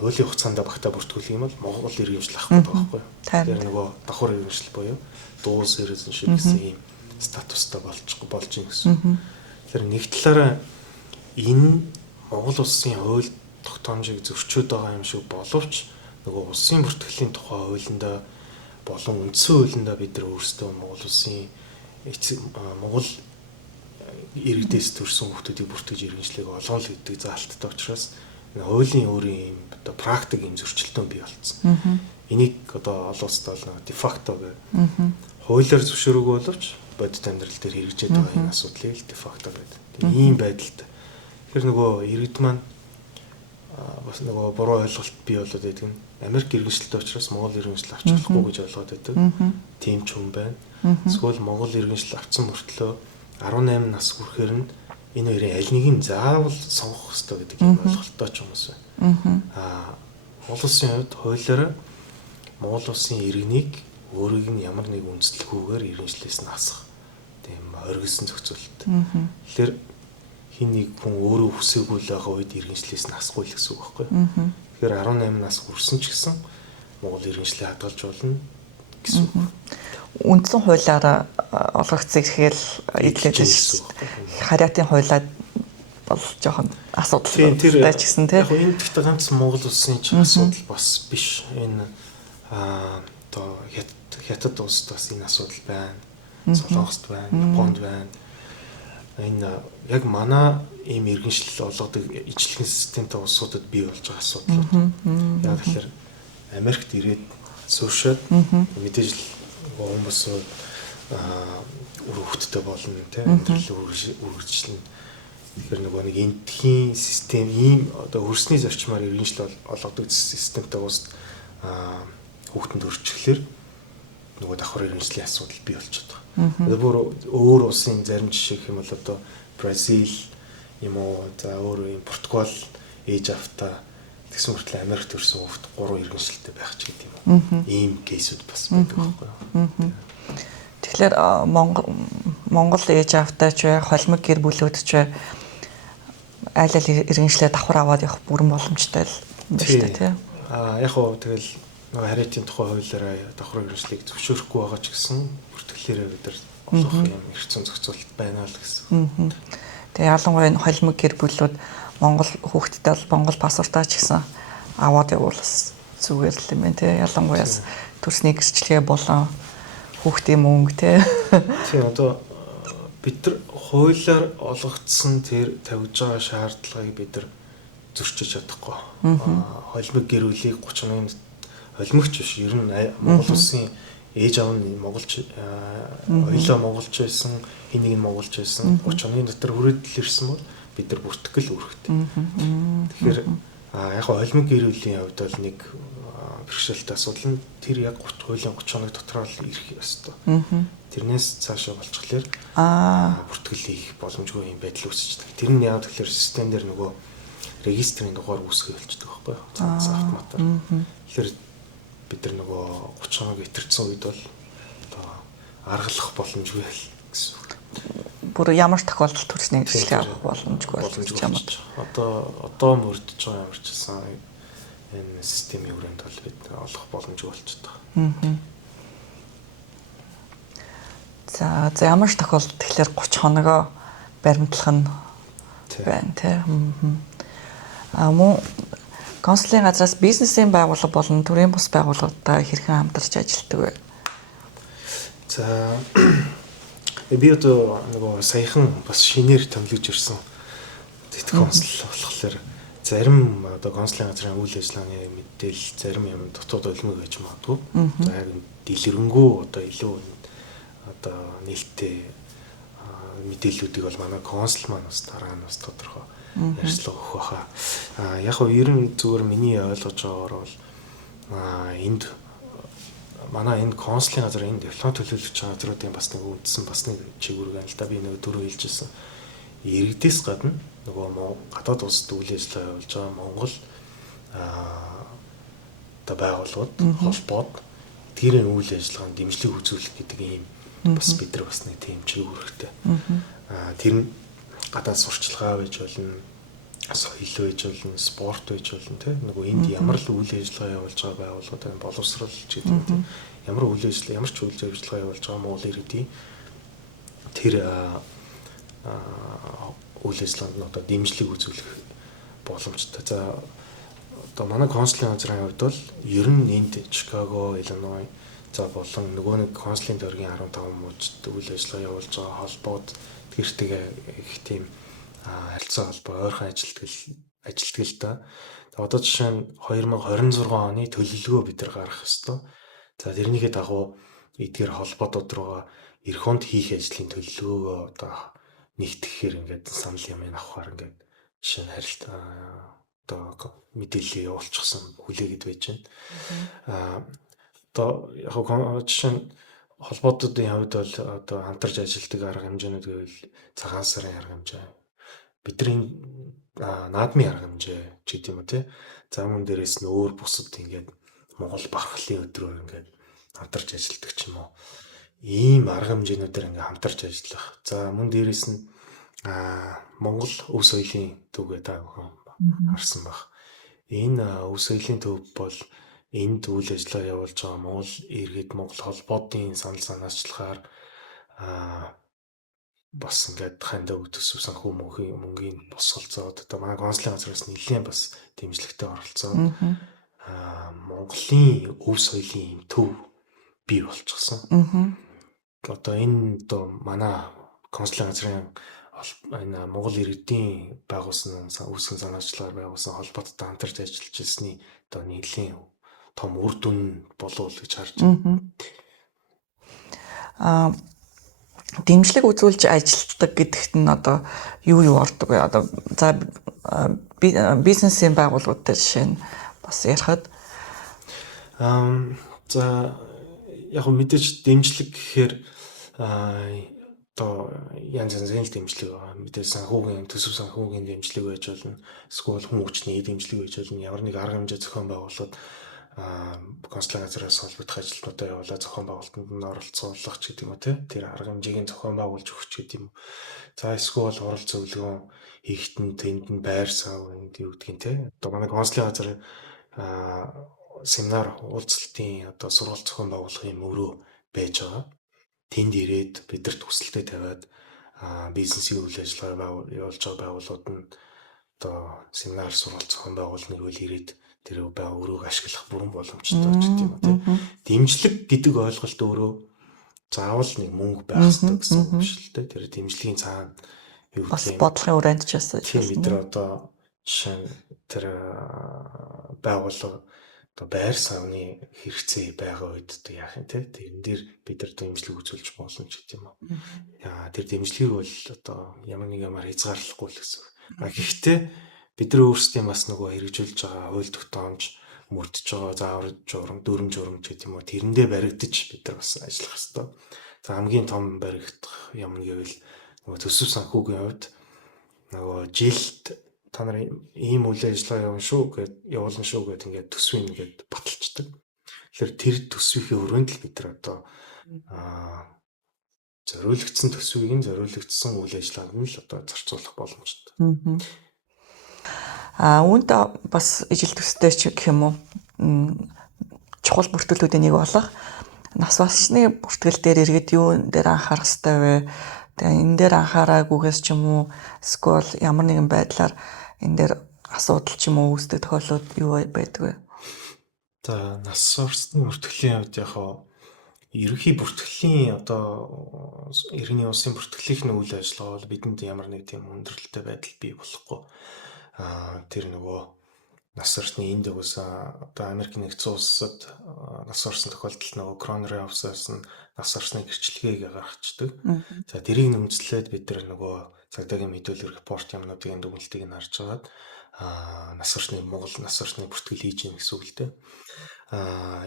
Хуулийн хугацаанд багтаа бүртгүүлэх юм бол Монгол иргэншил авах гэдэг байхгүй. Тэгэхээр нөгөө давхар иргэншил буюу дуул citizenship гэсэн ийм статустай болж ийн гэсэн. Тэгэхээр нэг талаараа энэ Монгол улсын хууль тогтоомжийг зөрчөөд байгаа юм шиг боловч нөгөө улсын бүртгэлийн тухай хуулиндаа болон үндсэн хуулиндаа бид нар өөрсдөө Монгол улсын Монгол иргэдээс төрсэн хүмүүсийг бүртгэж иргэншлийг олгоно л гэдэг заалттай учраас хуулийн өөрийн юм одоо практик юм зөрчилдөөн бий болсон. Энийг одоо олон улсад бол дефакто гэх хуулиар зөвшөөрөөгүй боловч бодит амьдрал дээр хэрэгжээд байгаа энэ асуудлыг л дефакто гэдэг. Ийм байдалтай. Тэгэхээр нөгөө иргэд маань бас нөгөө буруу ойлголт бий болоод байдаг нь Америк иргэншилтэй учраас Монгол иргэншил авч болохгүй гэж ойлгоод байдаг. Тийм ч юм байна. Эсвэл Монгол иргэншил авсан мөртлөө 18 нас хүрэхээр нь энэ хоёрын аль нэгийг нь заавал сонгох хэрэгтэй гэдэг юм ойлголттой ч хүмүүс байна. Монгол улсын хувьд хуулиараа Монгол улсын иргэнийг өөрийг нь ямар нэг үндэслэлгүйгээр иргэншлээс нь асах тийм оргилсон зохицуулалт. Тэгэхээр хин нэг хүн өөрөө хүсээгүй л байгаа үед иргэншлээс нь асахгүй л гэсэн үг байхгүй. Тэгэхээр 18 нас хүрсэн ч гэсэн Монгол иргэншлээ хадгалж болно гэсэн үг. Үндсэн хуулиараа олгогдсон ихээр эдлээд шүү дээ. Хариатын хуулиад бол жоохон асуудал тэр байж гисэн тий. яг энэ гэхдээ ганц Монгол улсын ч асуудал бас биш. Энэ одоо хятад улсад бас энэ асуудал байна. Солонгост байна, Японд байна. Энэ яг манай ийм иргэншил олгодог ижлэгэн системтэй улсуудад бий болж байгаа асуудлууд. Яг тэгэхээр Америкт ирээд суушаад мэдээж л хүмүүс өрөвхттэй болно тийм амьдрал үргэлжлэн. Тэгэхээр нөгөө нэг эндхийн систем ийм одоо хөрсний зарчмаар иргэншил олгодог системтэй улсад хүүхдэнд өрчихлөөр нөгөө давхар иргэншлийн асуудал бий болчиход байгаа. Одоо бүр өөр улсын зарим жишээ гэх юм бол одоо Бразил юм уу за өөр юм Португал ээж автаа тэгсэн мөртлөө Америкт төрсэн хүүхд 3 иргэншилтэй байх ч гэдэг юм уу. Ийм кейсүүд бас байдаг байхгүй юу. Тэгэхээр Монгол ээж автаа ч бай, холимог гэр бүлүүд ч бай айл иргэншлээ давхар аваад явах бүрэн боломжтой л байна шүү дээ тий. Яг хоо тэгэл нөгөө харьяатын тухай хуулиараа давхар иргэншлийг зөвшөөрөхгүй байгаа ч гэсэн бүртгэлээрээ бид нар олох юм хэрэгцээ зохицуулалт байна л гэсэн. Тэгээ ялангуяа энэ холимог гэр бүлүүд Монгол хүүхдтэй бол Монгол паспортаа ч гэсэн аваад явуул бас зүгээр л юм байна тий. Ялангуяа төрсний гэрчлэгээ болон хүүхдийн мөнгө тий. Тийм одоо бид нар хуулиар олгогдсон тэр тавьж байгаа шаардлагыг бид нар зөрчиж чадахгүй. Холимог гэр бүлийг 31 холимогч биш ер нь Монгол улсын ээж аав нь монголч ойлоо монголч байсан, хин нэг нь монголч байсан 31 дотор хүрээдэл ирсэн бол бид нар бүртгэл үүрэгтэй. Тэгэхээр яг холимог гэр бүлийн хувьд бол нэг бэрхшээлтэй асуудал нь тэр яг 30 хуулийн 31 дотор л ирэх ёстой. Тэрнээс цаашаа болчихлоор бүртгэл хийх боломжгүй юм байдал үүсчихдэг. Тэр нь яг тэгэхээр систем дээр нөгөө регистрийн дугаар үүсгэж болчихдог байхгүй юу? Автоматар. Тэгэхээр бид нар нөгөө 31 итэрсэн үед бол одоо аргалах боломжгүй л гэсэн үг. Бүр ямар тохиолдолд төрсний гэрчлэгээ авах боломжгүй болж байна. Одоо мөрдөж байгаа ямар ч гэсэн энэ системийн хүрээнд бол бид олох боломжгүй болчиход байгаа. За ямар тохиолдолд тэгэхээр 30 хоногоо баримтлах нь байна тий. Мөн консулын газраас бизнесийн байгууллага болон төрийн бус байгууллагатай хэрхэн хамтарч ажилладаг вэ? За би одоо нөгөө саяхан бас шинээр томилж ирсэн тэтгэх консул болохоор зарим одоо консулын газрын үйл ажиллагааны мэдээлэл зарим юм дотоод олимог гэж магадгүй. За яг дэлгэрэнгүй одоо илүү одоо нээлттэй мэдээллүүдийг бол манай консул маань бас дараа нь бас тодорхой ярьцлага өгөх байхаа. Яг нь ер нь зүгээр миний ойлгож байгаагаар бол энд манай энэ консулын газар энэ диплом төлөөлөгч газруудын бас нэг үндсэн бас нэг чиглэл байна л да. Би нэг дөрөв хэлжсэн. Иргэдээс гадна нөгөө гадаад улсад үйл ажиллагаа явуулж байгаа Монгол одоо байгууллагууд холбоод тэрийн үйл ажиллагаанд дэмжлэг үзүүлэх гэдэг ийм бас бид нар бас нэг тийм чиглэлтэй. Тэр нь гадаад сурчлагаа байж болно, соёл байж болно, спорт байж болно тийм нөгөө энд ямар л үйл ажиллагаа явуулж байгаа байгууллагууд боловсрол ч гэдэг юм. Ямар үйл ажиллагаа, ямар ч үйл ажиллагаа явуулж байгаа Монгол иргэдийн тэр үйл ажиллагаанд нь одоо дэмжлэг үзүүлэх боломжтой. За одоо манай консулын газрын хувьд бол ер нь энд Чикаго, Иллинойс за болон нөгөө нэг консулын дөргийн 15 мужид үйл ажиллагаа явуулж байгаа холбоод тэртэйгээ их тийм харилцаа холбоо ойрхон ажилтдаг л да. Одоо жишээ нь 2026 оны төлөвлөгөө бид нар гаргах ёстой. За тэрнийхээ дагуу эдгээр холбоотууд руугаа эх хонд хийх ажлын төлөвлөгөөгөө одоо нэгтгэхээр ингээд санал юм авахаар ингээд жишээ нь харилцаа одоо мэдээлэл явуулчихсан хүлээгээд байж байна. Одоо яг жишээ нь холбоотуудын хувьд бол одоо хамтарч ажилладаг арга хэмжээнүүд гэвэл цагаан сарын арга хэмжээ, бидний наадмын арга хэмжээ ч гэдэг юм уу тий. За мөн дээрээс нь өөр бусад ингээд Монгол бархлын өдрөөр ингээд хамтарч ажилладаг ч юм уу. Ийм арга хэмжээнүүдээр ингээд хамтарч ажиллах. За мөн дээрээс нь Монгол өв соёлын төвгээ та харсан баг. Энэ өв соёлын төв бол энд үйл ажиллагаа явуулж байгаа Монгол иргэд Монгол холбоотын санал санаачлагаар бас ингээд хандаа төсөв санхүү мөнгийн босголцоод одоо манай консулын газраас нэлээд бас дэмжлэгтэй оролцоод Монголын өв соёлын төв бий болчихсон. Одоо энэ одоо манай консулын газрын энэ Монгол иргэдийн байгуулсан үүсгэн санаачлагаар байгуулсан холбоотой хамтарч ажиллаж ирсний одоо нэгэн том үр дүн болов гэж харж байна. Дэмжлэг үзүүлж ажилтдаг гэдэгт нь одоо юу ордог вэ? Одоо за бизнесийн байгууллагууд дээр жишээ нь бас ярихад за яг мэдээж дэмжлэг гэхээр одоо янз янзын дэмжлэг мэдээж санхүүгийн төсөв санхүүгийн дэмжлэг байж болно. Эсвэл хүн хүчний дэмжлэг байж болно. Ямар нэг арга хэмжээ зохион байгуулалт консулын газраас холбогдох ажилтнуудаа явуулаад зохион байгуулалтанд нь оролцуулах ч гэдэг юм уу тэр арга хэмжээг зохион байгуулж өгч гэдэг юм. За эсвэл хурал зөвлөгөөн хийхэд нь тэнд нь байр сав юу гэдгийг те. Одоо манай консулын газрын семинар уулзалтын одоо сургалт зохион байгуулахын мөрөө байж байгаа. Тэнд ирээд бидэрт хүсэлтэд тавиад бизнесийн үйл ажиллагаа явуулж байгаа байгууллагууд нь одоо семинар сургалт зохион байгуулныг үйл ирээд тэр өрөөг ашиглах бүрэн боломжтой ч гэдэг юм тийм. Дэмжлэг гэдэг ойлголт өөрөө заавал нэг мөнгө байх хэрэгтэй гэсэн үг биш л дээ. Тэр дэмжлэгийн цаана юу бас гэх юм бодлогын хүрээнд ч бас тийм бид нар одоо жишээ нь тэр байгууллага одоо байр савны хэрэгцээ байгаа үед одоо яах юм те тэрэн дээр бид нар дэмжлэг үзүүлж болно ч гэдэг юм уу. Тэр дэмжлэгийг бол одоо ямар нэг юмар хязгаарлахгүй л гэсэн. Гэхдээ бид нар өөрсдийн бас нөгөө хэрэгжүүлж байгаа хууль тогтоомж мөрдөж байгаа заавар журам дүрм журам гэдэг юм уу тэрэндээ баригдаж бид нар бас ажиллах хэрэгтэй. За хамгийн том баригдах юм гэвэл нөгөө төсөв санхүүгийн хувьд нөгөө жилд та нар ийм үйл ажиллагаа явуулна шүү гэд ингээд төсвийг ингээд баталцдаг. Тэгэхээр тэр төсвийн өрөөнд л бид нар одоо зориулагдсан төсвийг зориулагдсан үйл ажиллагаанд нь л одоо зарцуулах боломжтой. Үүнд бас ижил төстэй ч гэх юм уу чухал бүртгэлүүдийн нэг болох нас барсны бүртгэл дээр иргэд юу дээр анхаарах хэрэгтэй вэ? Тэгээ энэ дээр анхаараагүйгээс ч юм уу эсвэл ямар нэгэн байдлаар энэ дээр асуудал ч юм уу үүсдэг тохиолдлууд юу байдаг вэ? За нас барсны бүртгэлийн хувьд яг ерөнхий бүртгэлийн одоо иргэний улсын бүртгэлийн үйл ажиллагаа бол бидэнд ямар нэг тийм өндөрлөлттэй байдал бий болохгүй. Тэр нөгөө нас барсны энд угсаа одоо Америк нэгдсэн улсад нас барсан тохиолдолд нөгөө коронавирус офсоос нь нас барсны гэрчлэгийг гаргацдаг. За тэрийг нэмжлээд бид нар нөгөө цагдаагийн мэдүүлэг репорт юмнуудын дүгнэлтийг нь харж агаад нас барсны Монгол нас барсны бүртгэл хийж гин гэсэн үг л дээ.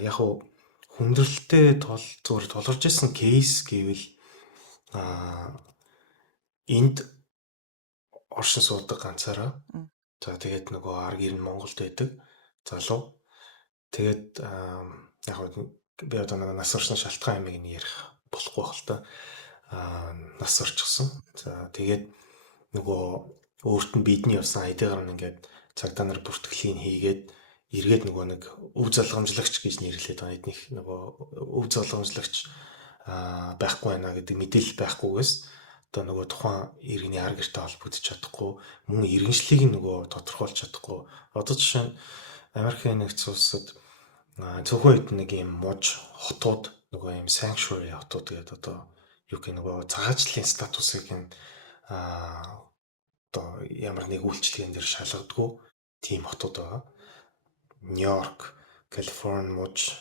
Яг хүндрэлтэй зүгээр тулгарч ирсэн кейс гэвэл энд оршин суудаг ганцаараа. За тэгээд нөгөө арга ирнэ Монголд байдаг залуу. Тэгээд яг би одоо нэг нас орсны шалтгаан юмыг нь ярих болохгүй байх л та. Нас орчихсон. За тэгээд нөгөө өөрт нь бидний явсан айдыгаар нь ингээд цагдаа нар бүртгэлийг хийгээд эргээд нөгөө нэг өв залгамжлагч гэж нэрлэдэг байгаа эднийх нөгөө өв залгамжлагч байхгүй байна гэдэг мэдээлэл байхгүйгээс одоо нөгөө тухайн иргэний арга гэртэй холбогдож чадахгүй мөн иргэншлийг нөгөө тодорхойлж чадахгүй. Одоо жишээ нь Америкийн нэгдсэн улсад зөвхөн хэд нэг юм муж хотууд нөгөө юм sanctuary хотууд гэдэг одоо юу гэх нөгөө цагаачлалын статусыг нь одоо ямар нэг үйлчлэгэн дээр шалгадаггүй тийм хотууд байгаа. Нью-Йорк, Калифорни муж,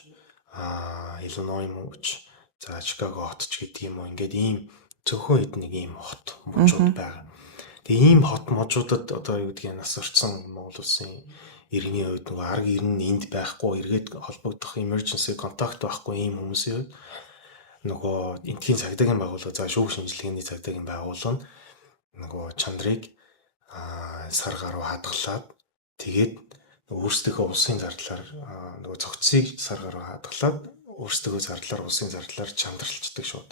Illinois муж, за Чикаго хот ч гэдэг юм уу. Ингээд ийм зөвхөн хэд нэг ийм хот мужууд байгаа. Тэгээ ийм хот мужуудад одоо юу гэдгийг нас орсон Монгол улсын иргэний хувьд нөгөө арга ирнэ энд байхгүй эргээд холбогдох emergency contact байхгүй ийм хүмүүсийн хувьд нөгөө энтхийн цагдаагийн байгууллага за шүүх шинжилгээний цагдаагийн байгууллага нөгөө чандрыг сар гаруй хадгалаад тэгээд өөрсдийнхөө улсын зардлаар нөгөө цогцсыг сар гаруй хадгалаад өөрсдийнхөө зардлаар улсын зардлаар чандралцдаг шууд.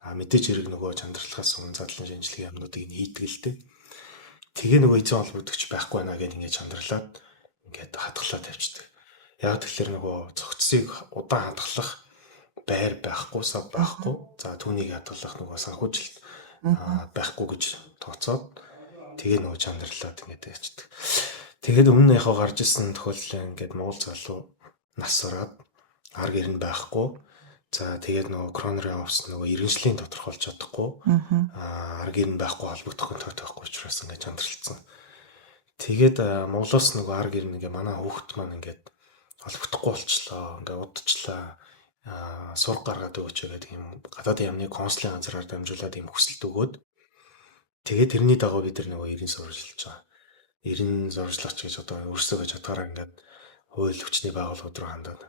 Мэдээж хэрэг нөгөө чандралхаас өмнө задлан шинжилгээ юмнуудыг нь хийдэг л дээ. Тэгээ нөгөө эзэн холбогдогч байхгүй байна гэдээ ингээд чандралаад ингээд хадгалаад тавьчихдаг. Яг тэгэхээр нөгөө цогцсыг удаан хадгалах байр байхгүй, сав байхгүй. За түүнийг хадгалах нөгөө санхүүжилт байхгүй гэж тооцоод тэгээ нөгөө чандралаад ингээд яачдаг. Тэгээд өмнө яг гарч ирсэн тохиолдол ингээд Монгол залуу нас ороод ар гэр нь байхгүй. За тэгээд нөгөө коронавирус овс нөгөө иргэншлийн тодорхойлж чадахгүй. Ар гэр нь байхгүй холбогдох тохиолдол байхгүй учраас ингээд чандралцсан. Тэгээд Монголоос нөгөө ар гэр нэгээ манай хүүхэд маань ингээд холбогдохгүй болчлоо. Ингээд удажлаа. Сураг гаргаад өгөөч гэдэг юм гадаадын яамны консулын газраар дамжуулаад юм хүсэлт өгөөд тэгээд тэрний дагуу бид нөгөө 90 сурвалжилж байгаа. 90 сурвалжлагч гэж одоо өөрсдөө чадгаараа ингээд хууль хүчний байгууллагууд руу хандаад.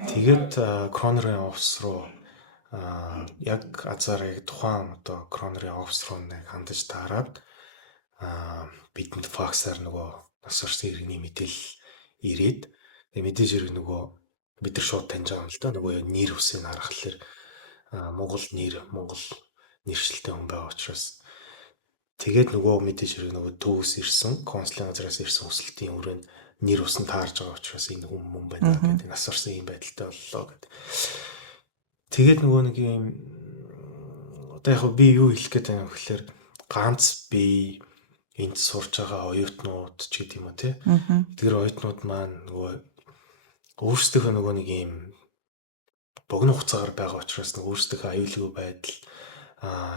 Тэгээд коронавирын офис руу яг азарыг тухайн одоо коронавирын офис руу нэг хандаж таарад бидэнд факсаар нөгөө нас орсон иргэний мэдээлэл ирээд тэгээд мэдээж хэрэг нөгөө бид нар шууд таньж байгаа юм л да. Нөгөө нэр үсийг харахаар Монгол нэршилтэй хүн байгаа учраас тэгээд нөгөө мэдээж хэрэг нөгөө төвөөс ирсэн консулын газраас ирсэн хүсэлтийн хүрээнд нэр ус нь таарж байгаа учраас энэ хүн байна гэдэг нас орсон юм байдалтай боллоо гэдэг. Тэгээд нөгөө нэг юм одоо яг би юу хэлэх гээд байгаа юм гэхээр ганц би энд сурж байгаа оюутнууд ч гэдэг юм уу тий. Тэр оюутнууд маань нөгөө өөрсдөө нөгөө нэг юм богино хугацаагаар байгаа учраас нөгөө өөрсдөө аюулгүй байдал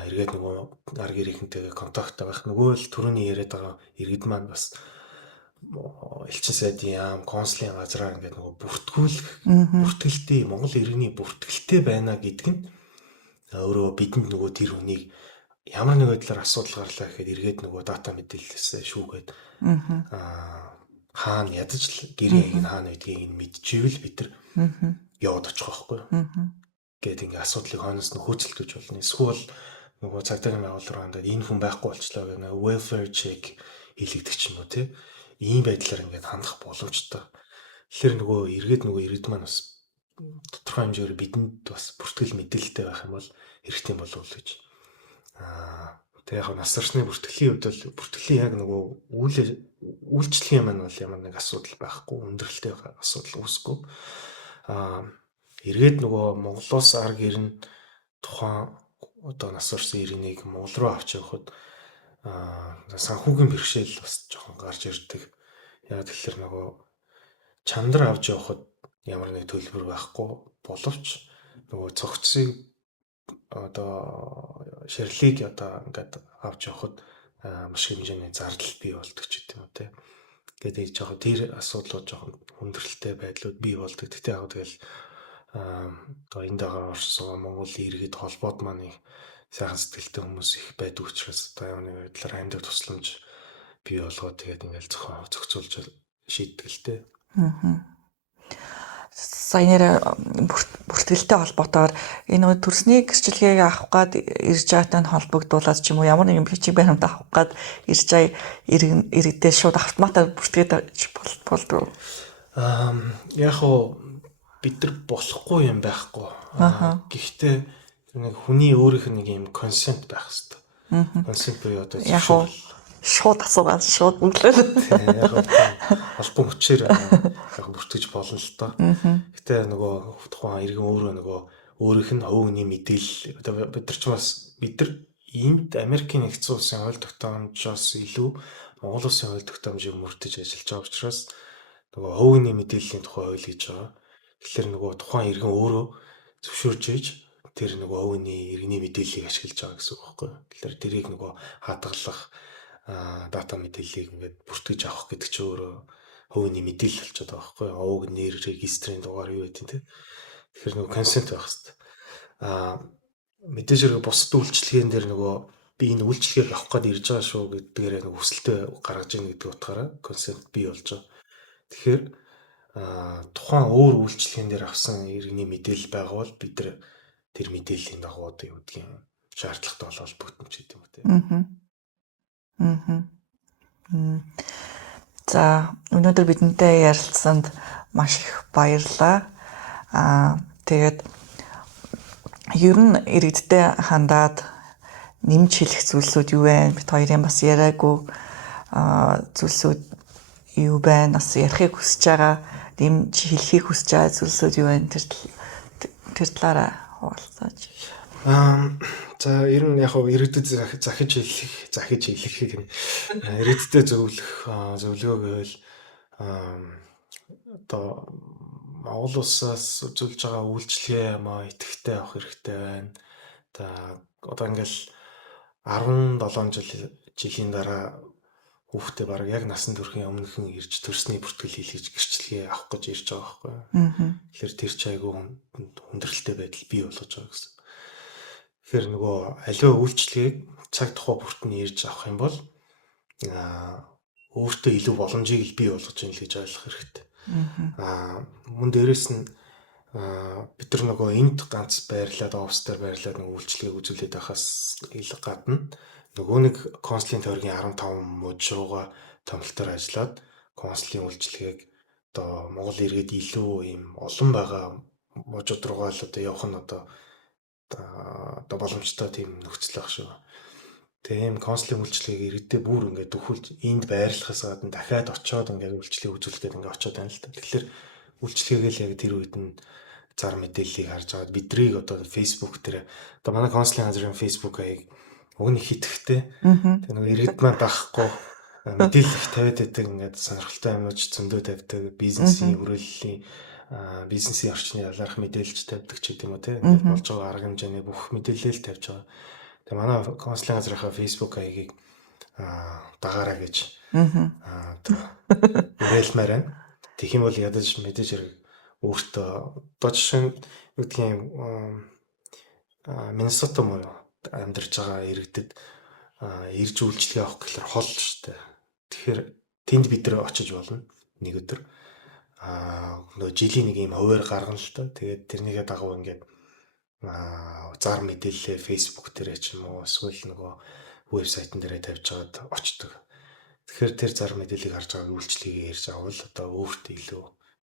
эргээд нөгөө ар гэрийнхэнтэйгээ контакттай байх. Нөгөө л түрүүний яриад байгаа иргэд маань бас элчин сайдын яам консулын газраар ингээд нөгөө бүртгэлтэй Монгол иргэний бүртгэлтэй байна гэдэг нь өөрөө бидэнд нөгөө тэр хүнийг ямар нэг байдлаар асуудал гарлаа гэхэд эргээд нөгөө дата мэдээлэлээс шүүгээд хаана ядаж гэрээ ин хаана гэдгийг мэдчихвэл бид нар яваад очих байхгүй юу гэдэг ингээ асуудлыг хойноос нь хөөцөлдөж болно. Эсвэл нөгөө цагдаагийн байгууллага хандаад энэ хүн байхгүй болчлоо гэх нэг welfare check хийлэгдэх ч юм уу тий. Ийм байдлаар ингээд хандах боломжтой. Тэгэхээр нөгөө иргэд маань бас тодорхой хэмжээгээр бидэнд бас бүртгэл мэдээлэлтэй байх юм бол хэрэгтэй болов уу гэж. Тэгээ яг нас орсны бүртгэлийн хувьд бол бүртгэлийн яг нөгөө үйлчлэлийн маань бол ямар нэг асуудал байхгүй, өндөрлөлтэй асуудал үүсэхгүй. Эргээд нөгөө Монголоос ар гэр нь тухайн одоо нас орсон иргэнийг Монгол руу авч явахад санхүүгийн бэрхшээл бас жоохон гарч ирдэг. Яг тэгэхээр нөгөө чандар авч явахад ямар нэг төлбөр байхгүй боловч нөгөө цогцыг одоо ширлийг одоо ингээд авч явахад маш хэмжээний зардал бий болдог ч гэдэг юм те. Тэгээд жоохон тэр асуудлууд жоохон хүндрэлтэй байдлууд бий болдог. Тэгтээ яг тэгэл энэ дагаар орсон Монгол иргэд холбоод маань сайхан сэтгэлтэй хүмүүс их байдаг учраас одоо ямар нэг байдлаар амьд тусламж бий болгоод тэгээд ингээд зохицуулж шийдтгэлтэй. Сая нэр бүртгэлтэй холбоотойгоор энэ төрсний гэрчлэгийг авах гад ирж байгаатай холбогдуулаад ч юм уу ямар нэгэн бичиг баримт авах гад ирж байгаа иргэдээ шууд автоматар бүртгээд болдог. Яг хоо бид нар болохгүй юм байхгүй. Гэхдээ нэг хүний өөрийнх нь нэг юм консент байх хэрэгтэй. Консент буюу одоо шууд асуугаад шууд бүглээ. Яг албан хүчээр яг бүртгэж болно л доо. Гэтэ нөгөө тухайн иргэн өөрөө нөгөө өөрийнх нь өвгний мэдээлэл одоо бид нар ч бас бид нар энд Америкийн нэгдсэн улсын хууль тогтоомжоос илүү Монгол улсын хууль тогтоомжийг мөрдөж ажиллаж байгаа учраас нөгөө өвгний мэдээллийн тухай хууль гэж байгаа. Тэгэхээр нөгөө тухайн иргэн өөрөө зөвшөөрж ийж тэр нөгөө өвгний иргэний мэдээллийг ашиглаж байгаа гэсэн үг байхгүй. Тэгэхээр тэрийг нөгөө хадгалах дата мэдээллийг ингээд бүртгэж авах гэдэг чинь өөрөө өвгний мэдээлэл болчиход байгаа байхгүй. Өвг нэр регистрийн дугаар юу гэдэг тийм. Тэгэхээр нөгөө консент байх хэрэгтэй. Мэдээж хэрэг бусад үйлчлэгээн дээр нөгөө би энэ үйлчлэгийг авах гээд ирж байгаа шүү гэдгээр нөгөө хүсэлтээ гаргаж ийн гэдэг утгаараа консент бий болж байгаа. Тэгэхээр тухайн өөр үйлчлэгээн дээр авсан иргэний мэдээлэл байгавал бид нар тэр мэдээллийн дагуу одоо юу гэдгийг шаардлагатай холбогдсон ч гэдэг юм үү тийм. За өнөөдөр бидэнтэй ярилцсанд маш их баярлалаа. Тэгээд ер нь иргэдтэй хандаад нэмж хэлэх зүйлсүүд юу вэ? Бид хоёрын бас яриаггүй зүйлсүүд юу байна? Бас ярихыг хүсэж байгаа, нэмж хэлхийг хүсэж байгаа зүйлсүүд юу вэ? Тэр талаараа хуваалцаач. За ер нь яг иргэдэд захиж хэлэх гэх юм. Иргэдэд зөвлөгөө гэвэл одоо Монгол улсаас үзүүлж байгаа үйлчлэгээ идэвхтэй авах хэрэгтэй байна. Одоо ингээл 17 жилийн дараа хүүхдээ бараг яг насан туршийн өмнөхөн ирж төрсний бүртгэл хийлгэж гэрчлэгээ авах гэж ирж байгаа байхгүй. Тэгэхээр тэр ч айгүй хүндрэлтэй байдал бий болгож байгаа гэсэн. Тэгэхээр нөгөө аливаа үйлчлэгийг цаг тухай бүртний ирж авах юм бол өөртөө илүү боломжийг л бий болгож ийн л гэж ойлгох хэрэгтэй. Мөн дээрэс нь бид нар нөгөө энд ганц байрлаад офстер байрлаад нөгөө үйлчлэгийг үзүүлээд байхаас гадна нөгөө нэг консулын тойргийн 15 мужи руугаа томилтоор ажиллаад консулын үйлчлэгийг одоо Монгол иргэд илүү ийм олон байгаа мужууд руугаа л одоо явах нь одоо боломжтой тийм нөхцөл байх шүү. Тийм консулын үйлчлэгийг иргэдээ бүр ингээд дөхүүлж энд байрлахаас гадна дахиад очиод ингээд үйлчлэгийг үзүүлэхэд ингээд очиод байна л та. Тэгэхээр үйлчлэгийг л яг тэр үед нь зар мэдээллийг харж аваад бидрийг одоо Facebook дээр одоо манай консулын газрын Facebook хаяг өгнө хитгэхтэй. Тэгээ нэг иргэд маань даахгүй мэдээлэл тавиад байдаг ингээд сонирхолтой юмнууд зөндөө тавьдаг, бизнесийн хүрээллийн бизнесийн орчны ялгарх мэдээлэлч тавьдаг ч гэдэм үү те. Ингээд болж байгаа арга хэмжээний бүх мэдээлэл тавьж байгаа. Тэгээ манай консулын газрынхаа Facebook хаягийг дагаараа гэж уриалмаар байна. Тэгэх юм бол ядаж мэдээж хэрэг өөртөө одоо жишээ нь юу гэдгийг Миннесота муу амьдарч байгаа иргэдэд ирж үйлчлэгээ авах гэхээр хол шүү дээ. Тэгэхээр тэнд бид нэр очиж болно нэг өдөр. Нөгөө жилийн нэг юм хуваар гаргана л та. Тэгээд тэрнийгээ дагуу ингээд зар мэдээлэлээ Facebook дээр ч юм уу эсвэл нөгөө вебсайтн дээр тавьж байгаад очдог. Тэгэхээр тэр зар мэдээллийг харж байгаа үйлчлэгийг ярьж авал одоо өөртөө илүү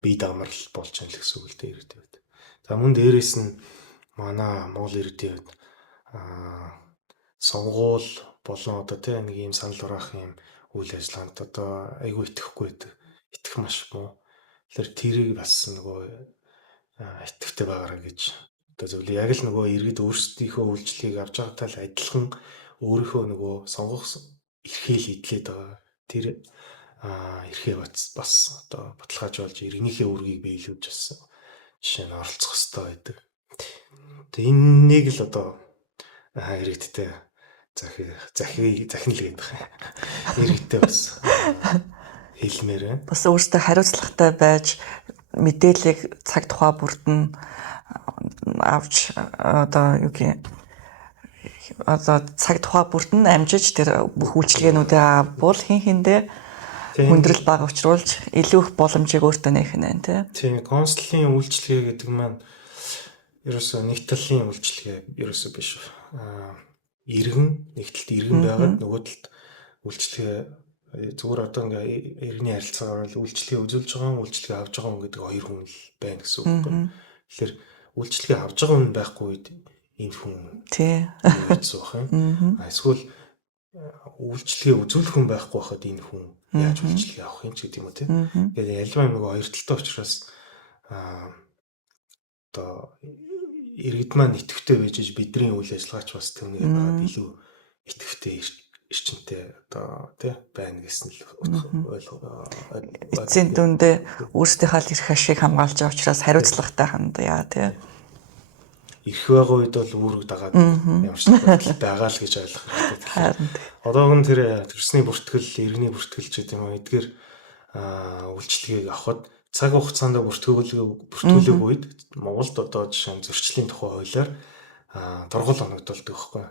бие дамрал болж байгаа л гэсэн үг л дээ иргэдэд байд. За мөн дээрээс нь манай Монгол иргэдийн хувьд сонгуул болон одоо тийм нэг юм санал хураах юм үйл ажиллагаанд одоо айгүй итгэхгүй байдаг. Итгэх маш муу. Тэгэхээр тэрийг бас нөгөө итгэвтэй байгаарай гэж одоо зөвлөө. Яг л нөгөө иргэд өөрсдийнхөө үйлчлэгийг авч байгаатай л адилхан өөрийнхөө нөгөө сонгох эрхээ л идэлээд байгаа. Тэр эрхээ бас одоо баталгаажуулж иргэнийхээ үргийг биелүүлж бас жишээ нь оролцох хэрэгтэй байдаг. Тэгээ энэнийг л одоо иргэдтэй захин л гэдэг. Иргэдтэй бас хэлмээр. Бас өөртөө хариуцлагатай байж мэдээллийг цаг тухай бүрт нь авч одоо юу гэх одоо цаг тухай бүрт нь амжиж тэр бүх үйлчлэгээнүүдээ авбал хин-хиндээ хүндрэл бага учруулж илүү их боломжийг өөртөө нээх нь байна тийм. Консулын үйлчлэгээ гэдэг маань ерөөсөө нэг талын үйлчлэгээ ерөөсөө биш. Иргэн нэг талд иргэн байгаад нөгөө талд үйлчлэгээ зүгээр одоо ингээ иргэний харилцаагаар л үйлчлэгээ үзүүлж байгаа, үйлчлэгээ авж байгаа хүн гэдэг хоёр хүн л байна гэсэн үг байна. Тэгэхээр үйлчлэгээ авж байгаа хүн байхгүй үед энэ хүн юу суух юм. Эсвэл үйлчлэгээ үзүүлэх хүн байхгүй байхад энэ хүн яаж үйлчлэгээ авах юм ч гэдэг юм уу тийм. Тэгээд ялбаа нөгөө хоёр талтай учраас одоо иргэд маань итгэвтэй байж бидний үйл ажиллагаач бас түүнийг илүү итгэвтэй эрчимтэй одоо тий байна гэсэн л ойлгоо. Эцсийн дүндээ өөрсдийнхөө эрх ашиг хамгаалж байгаа учраас хариуцлагатай хандъя тий. Ирэх байгаа үед бол үүрэг дагаад ямар ч байдал байгаа л гэж ойлгох хэрэгтэй. Одоогийн тэр төрсний бүртгэл, иргэний бүртгэл ч гэдэг юм уу эдгээр үйлчлэгийг авахд цаг хугацаанд бүртгүүлэх үед Монголд одоо жишээ нь зөрчлийн тухай хуулиар тургуул оногдолдог байхгүй.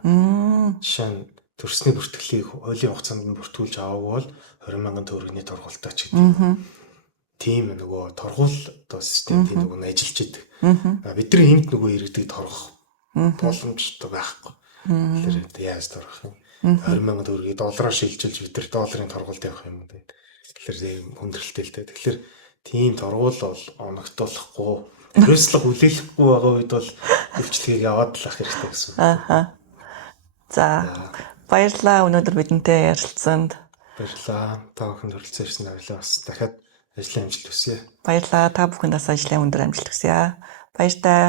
Жишээ нь төрсний бүртгэлийг хуулийн хугацаанд нь бүртгүүлж аваагүй бол 20,000 төгрөгийн тургуультай ч гэдэг. Тийм нөгөө тургуул одоо систем тийм нөгөө ажиллаж идэг. Бид нар энд нөгөө иргэдэг торгох боломжтой байхгүй. Тэгэхээр яаж торгох юм? 20,000 төгрөгийг доллараар шилжүүлж бид нар долларын тургуульд явах юм бэ? Тэгэхээр тийм хүндрэлтэй л дээ. Тэгэхээр тийм тургуул бол оногдуулахгүй, хариуцлага хүлээлгэхгүй байгаа үед бол үйлчлэгийг аваад л ах хэрэгтэй гэсэн. За баярлалаа өнөөдөр бидэнтэй ярилцсанд. Баярлалаа. Та бүхэнд хүрэлцэн ирсэн авлаа бас дахиад ажлын амжилт хүсье. Баярлалаа. Та бүхэнд бас ажлын өндөр амжилт хүсье. Баяр таа.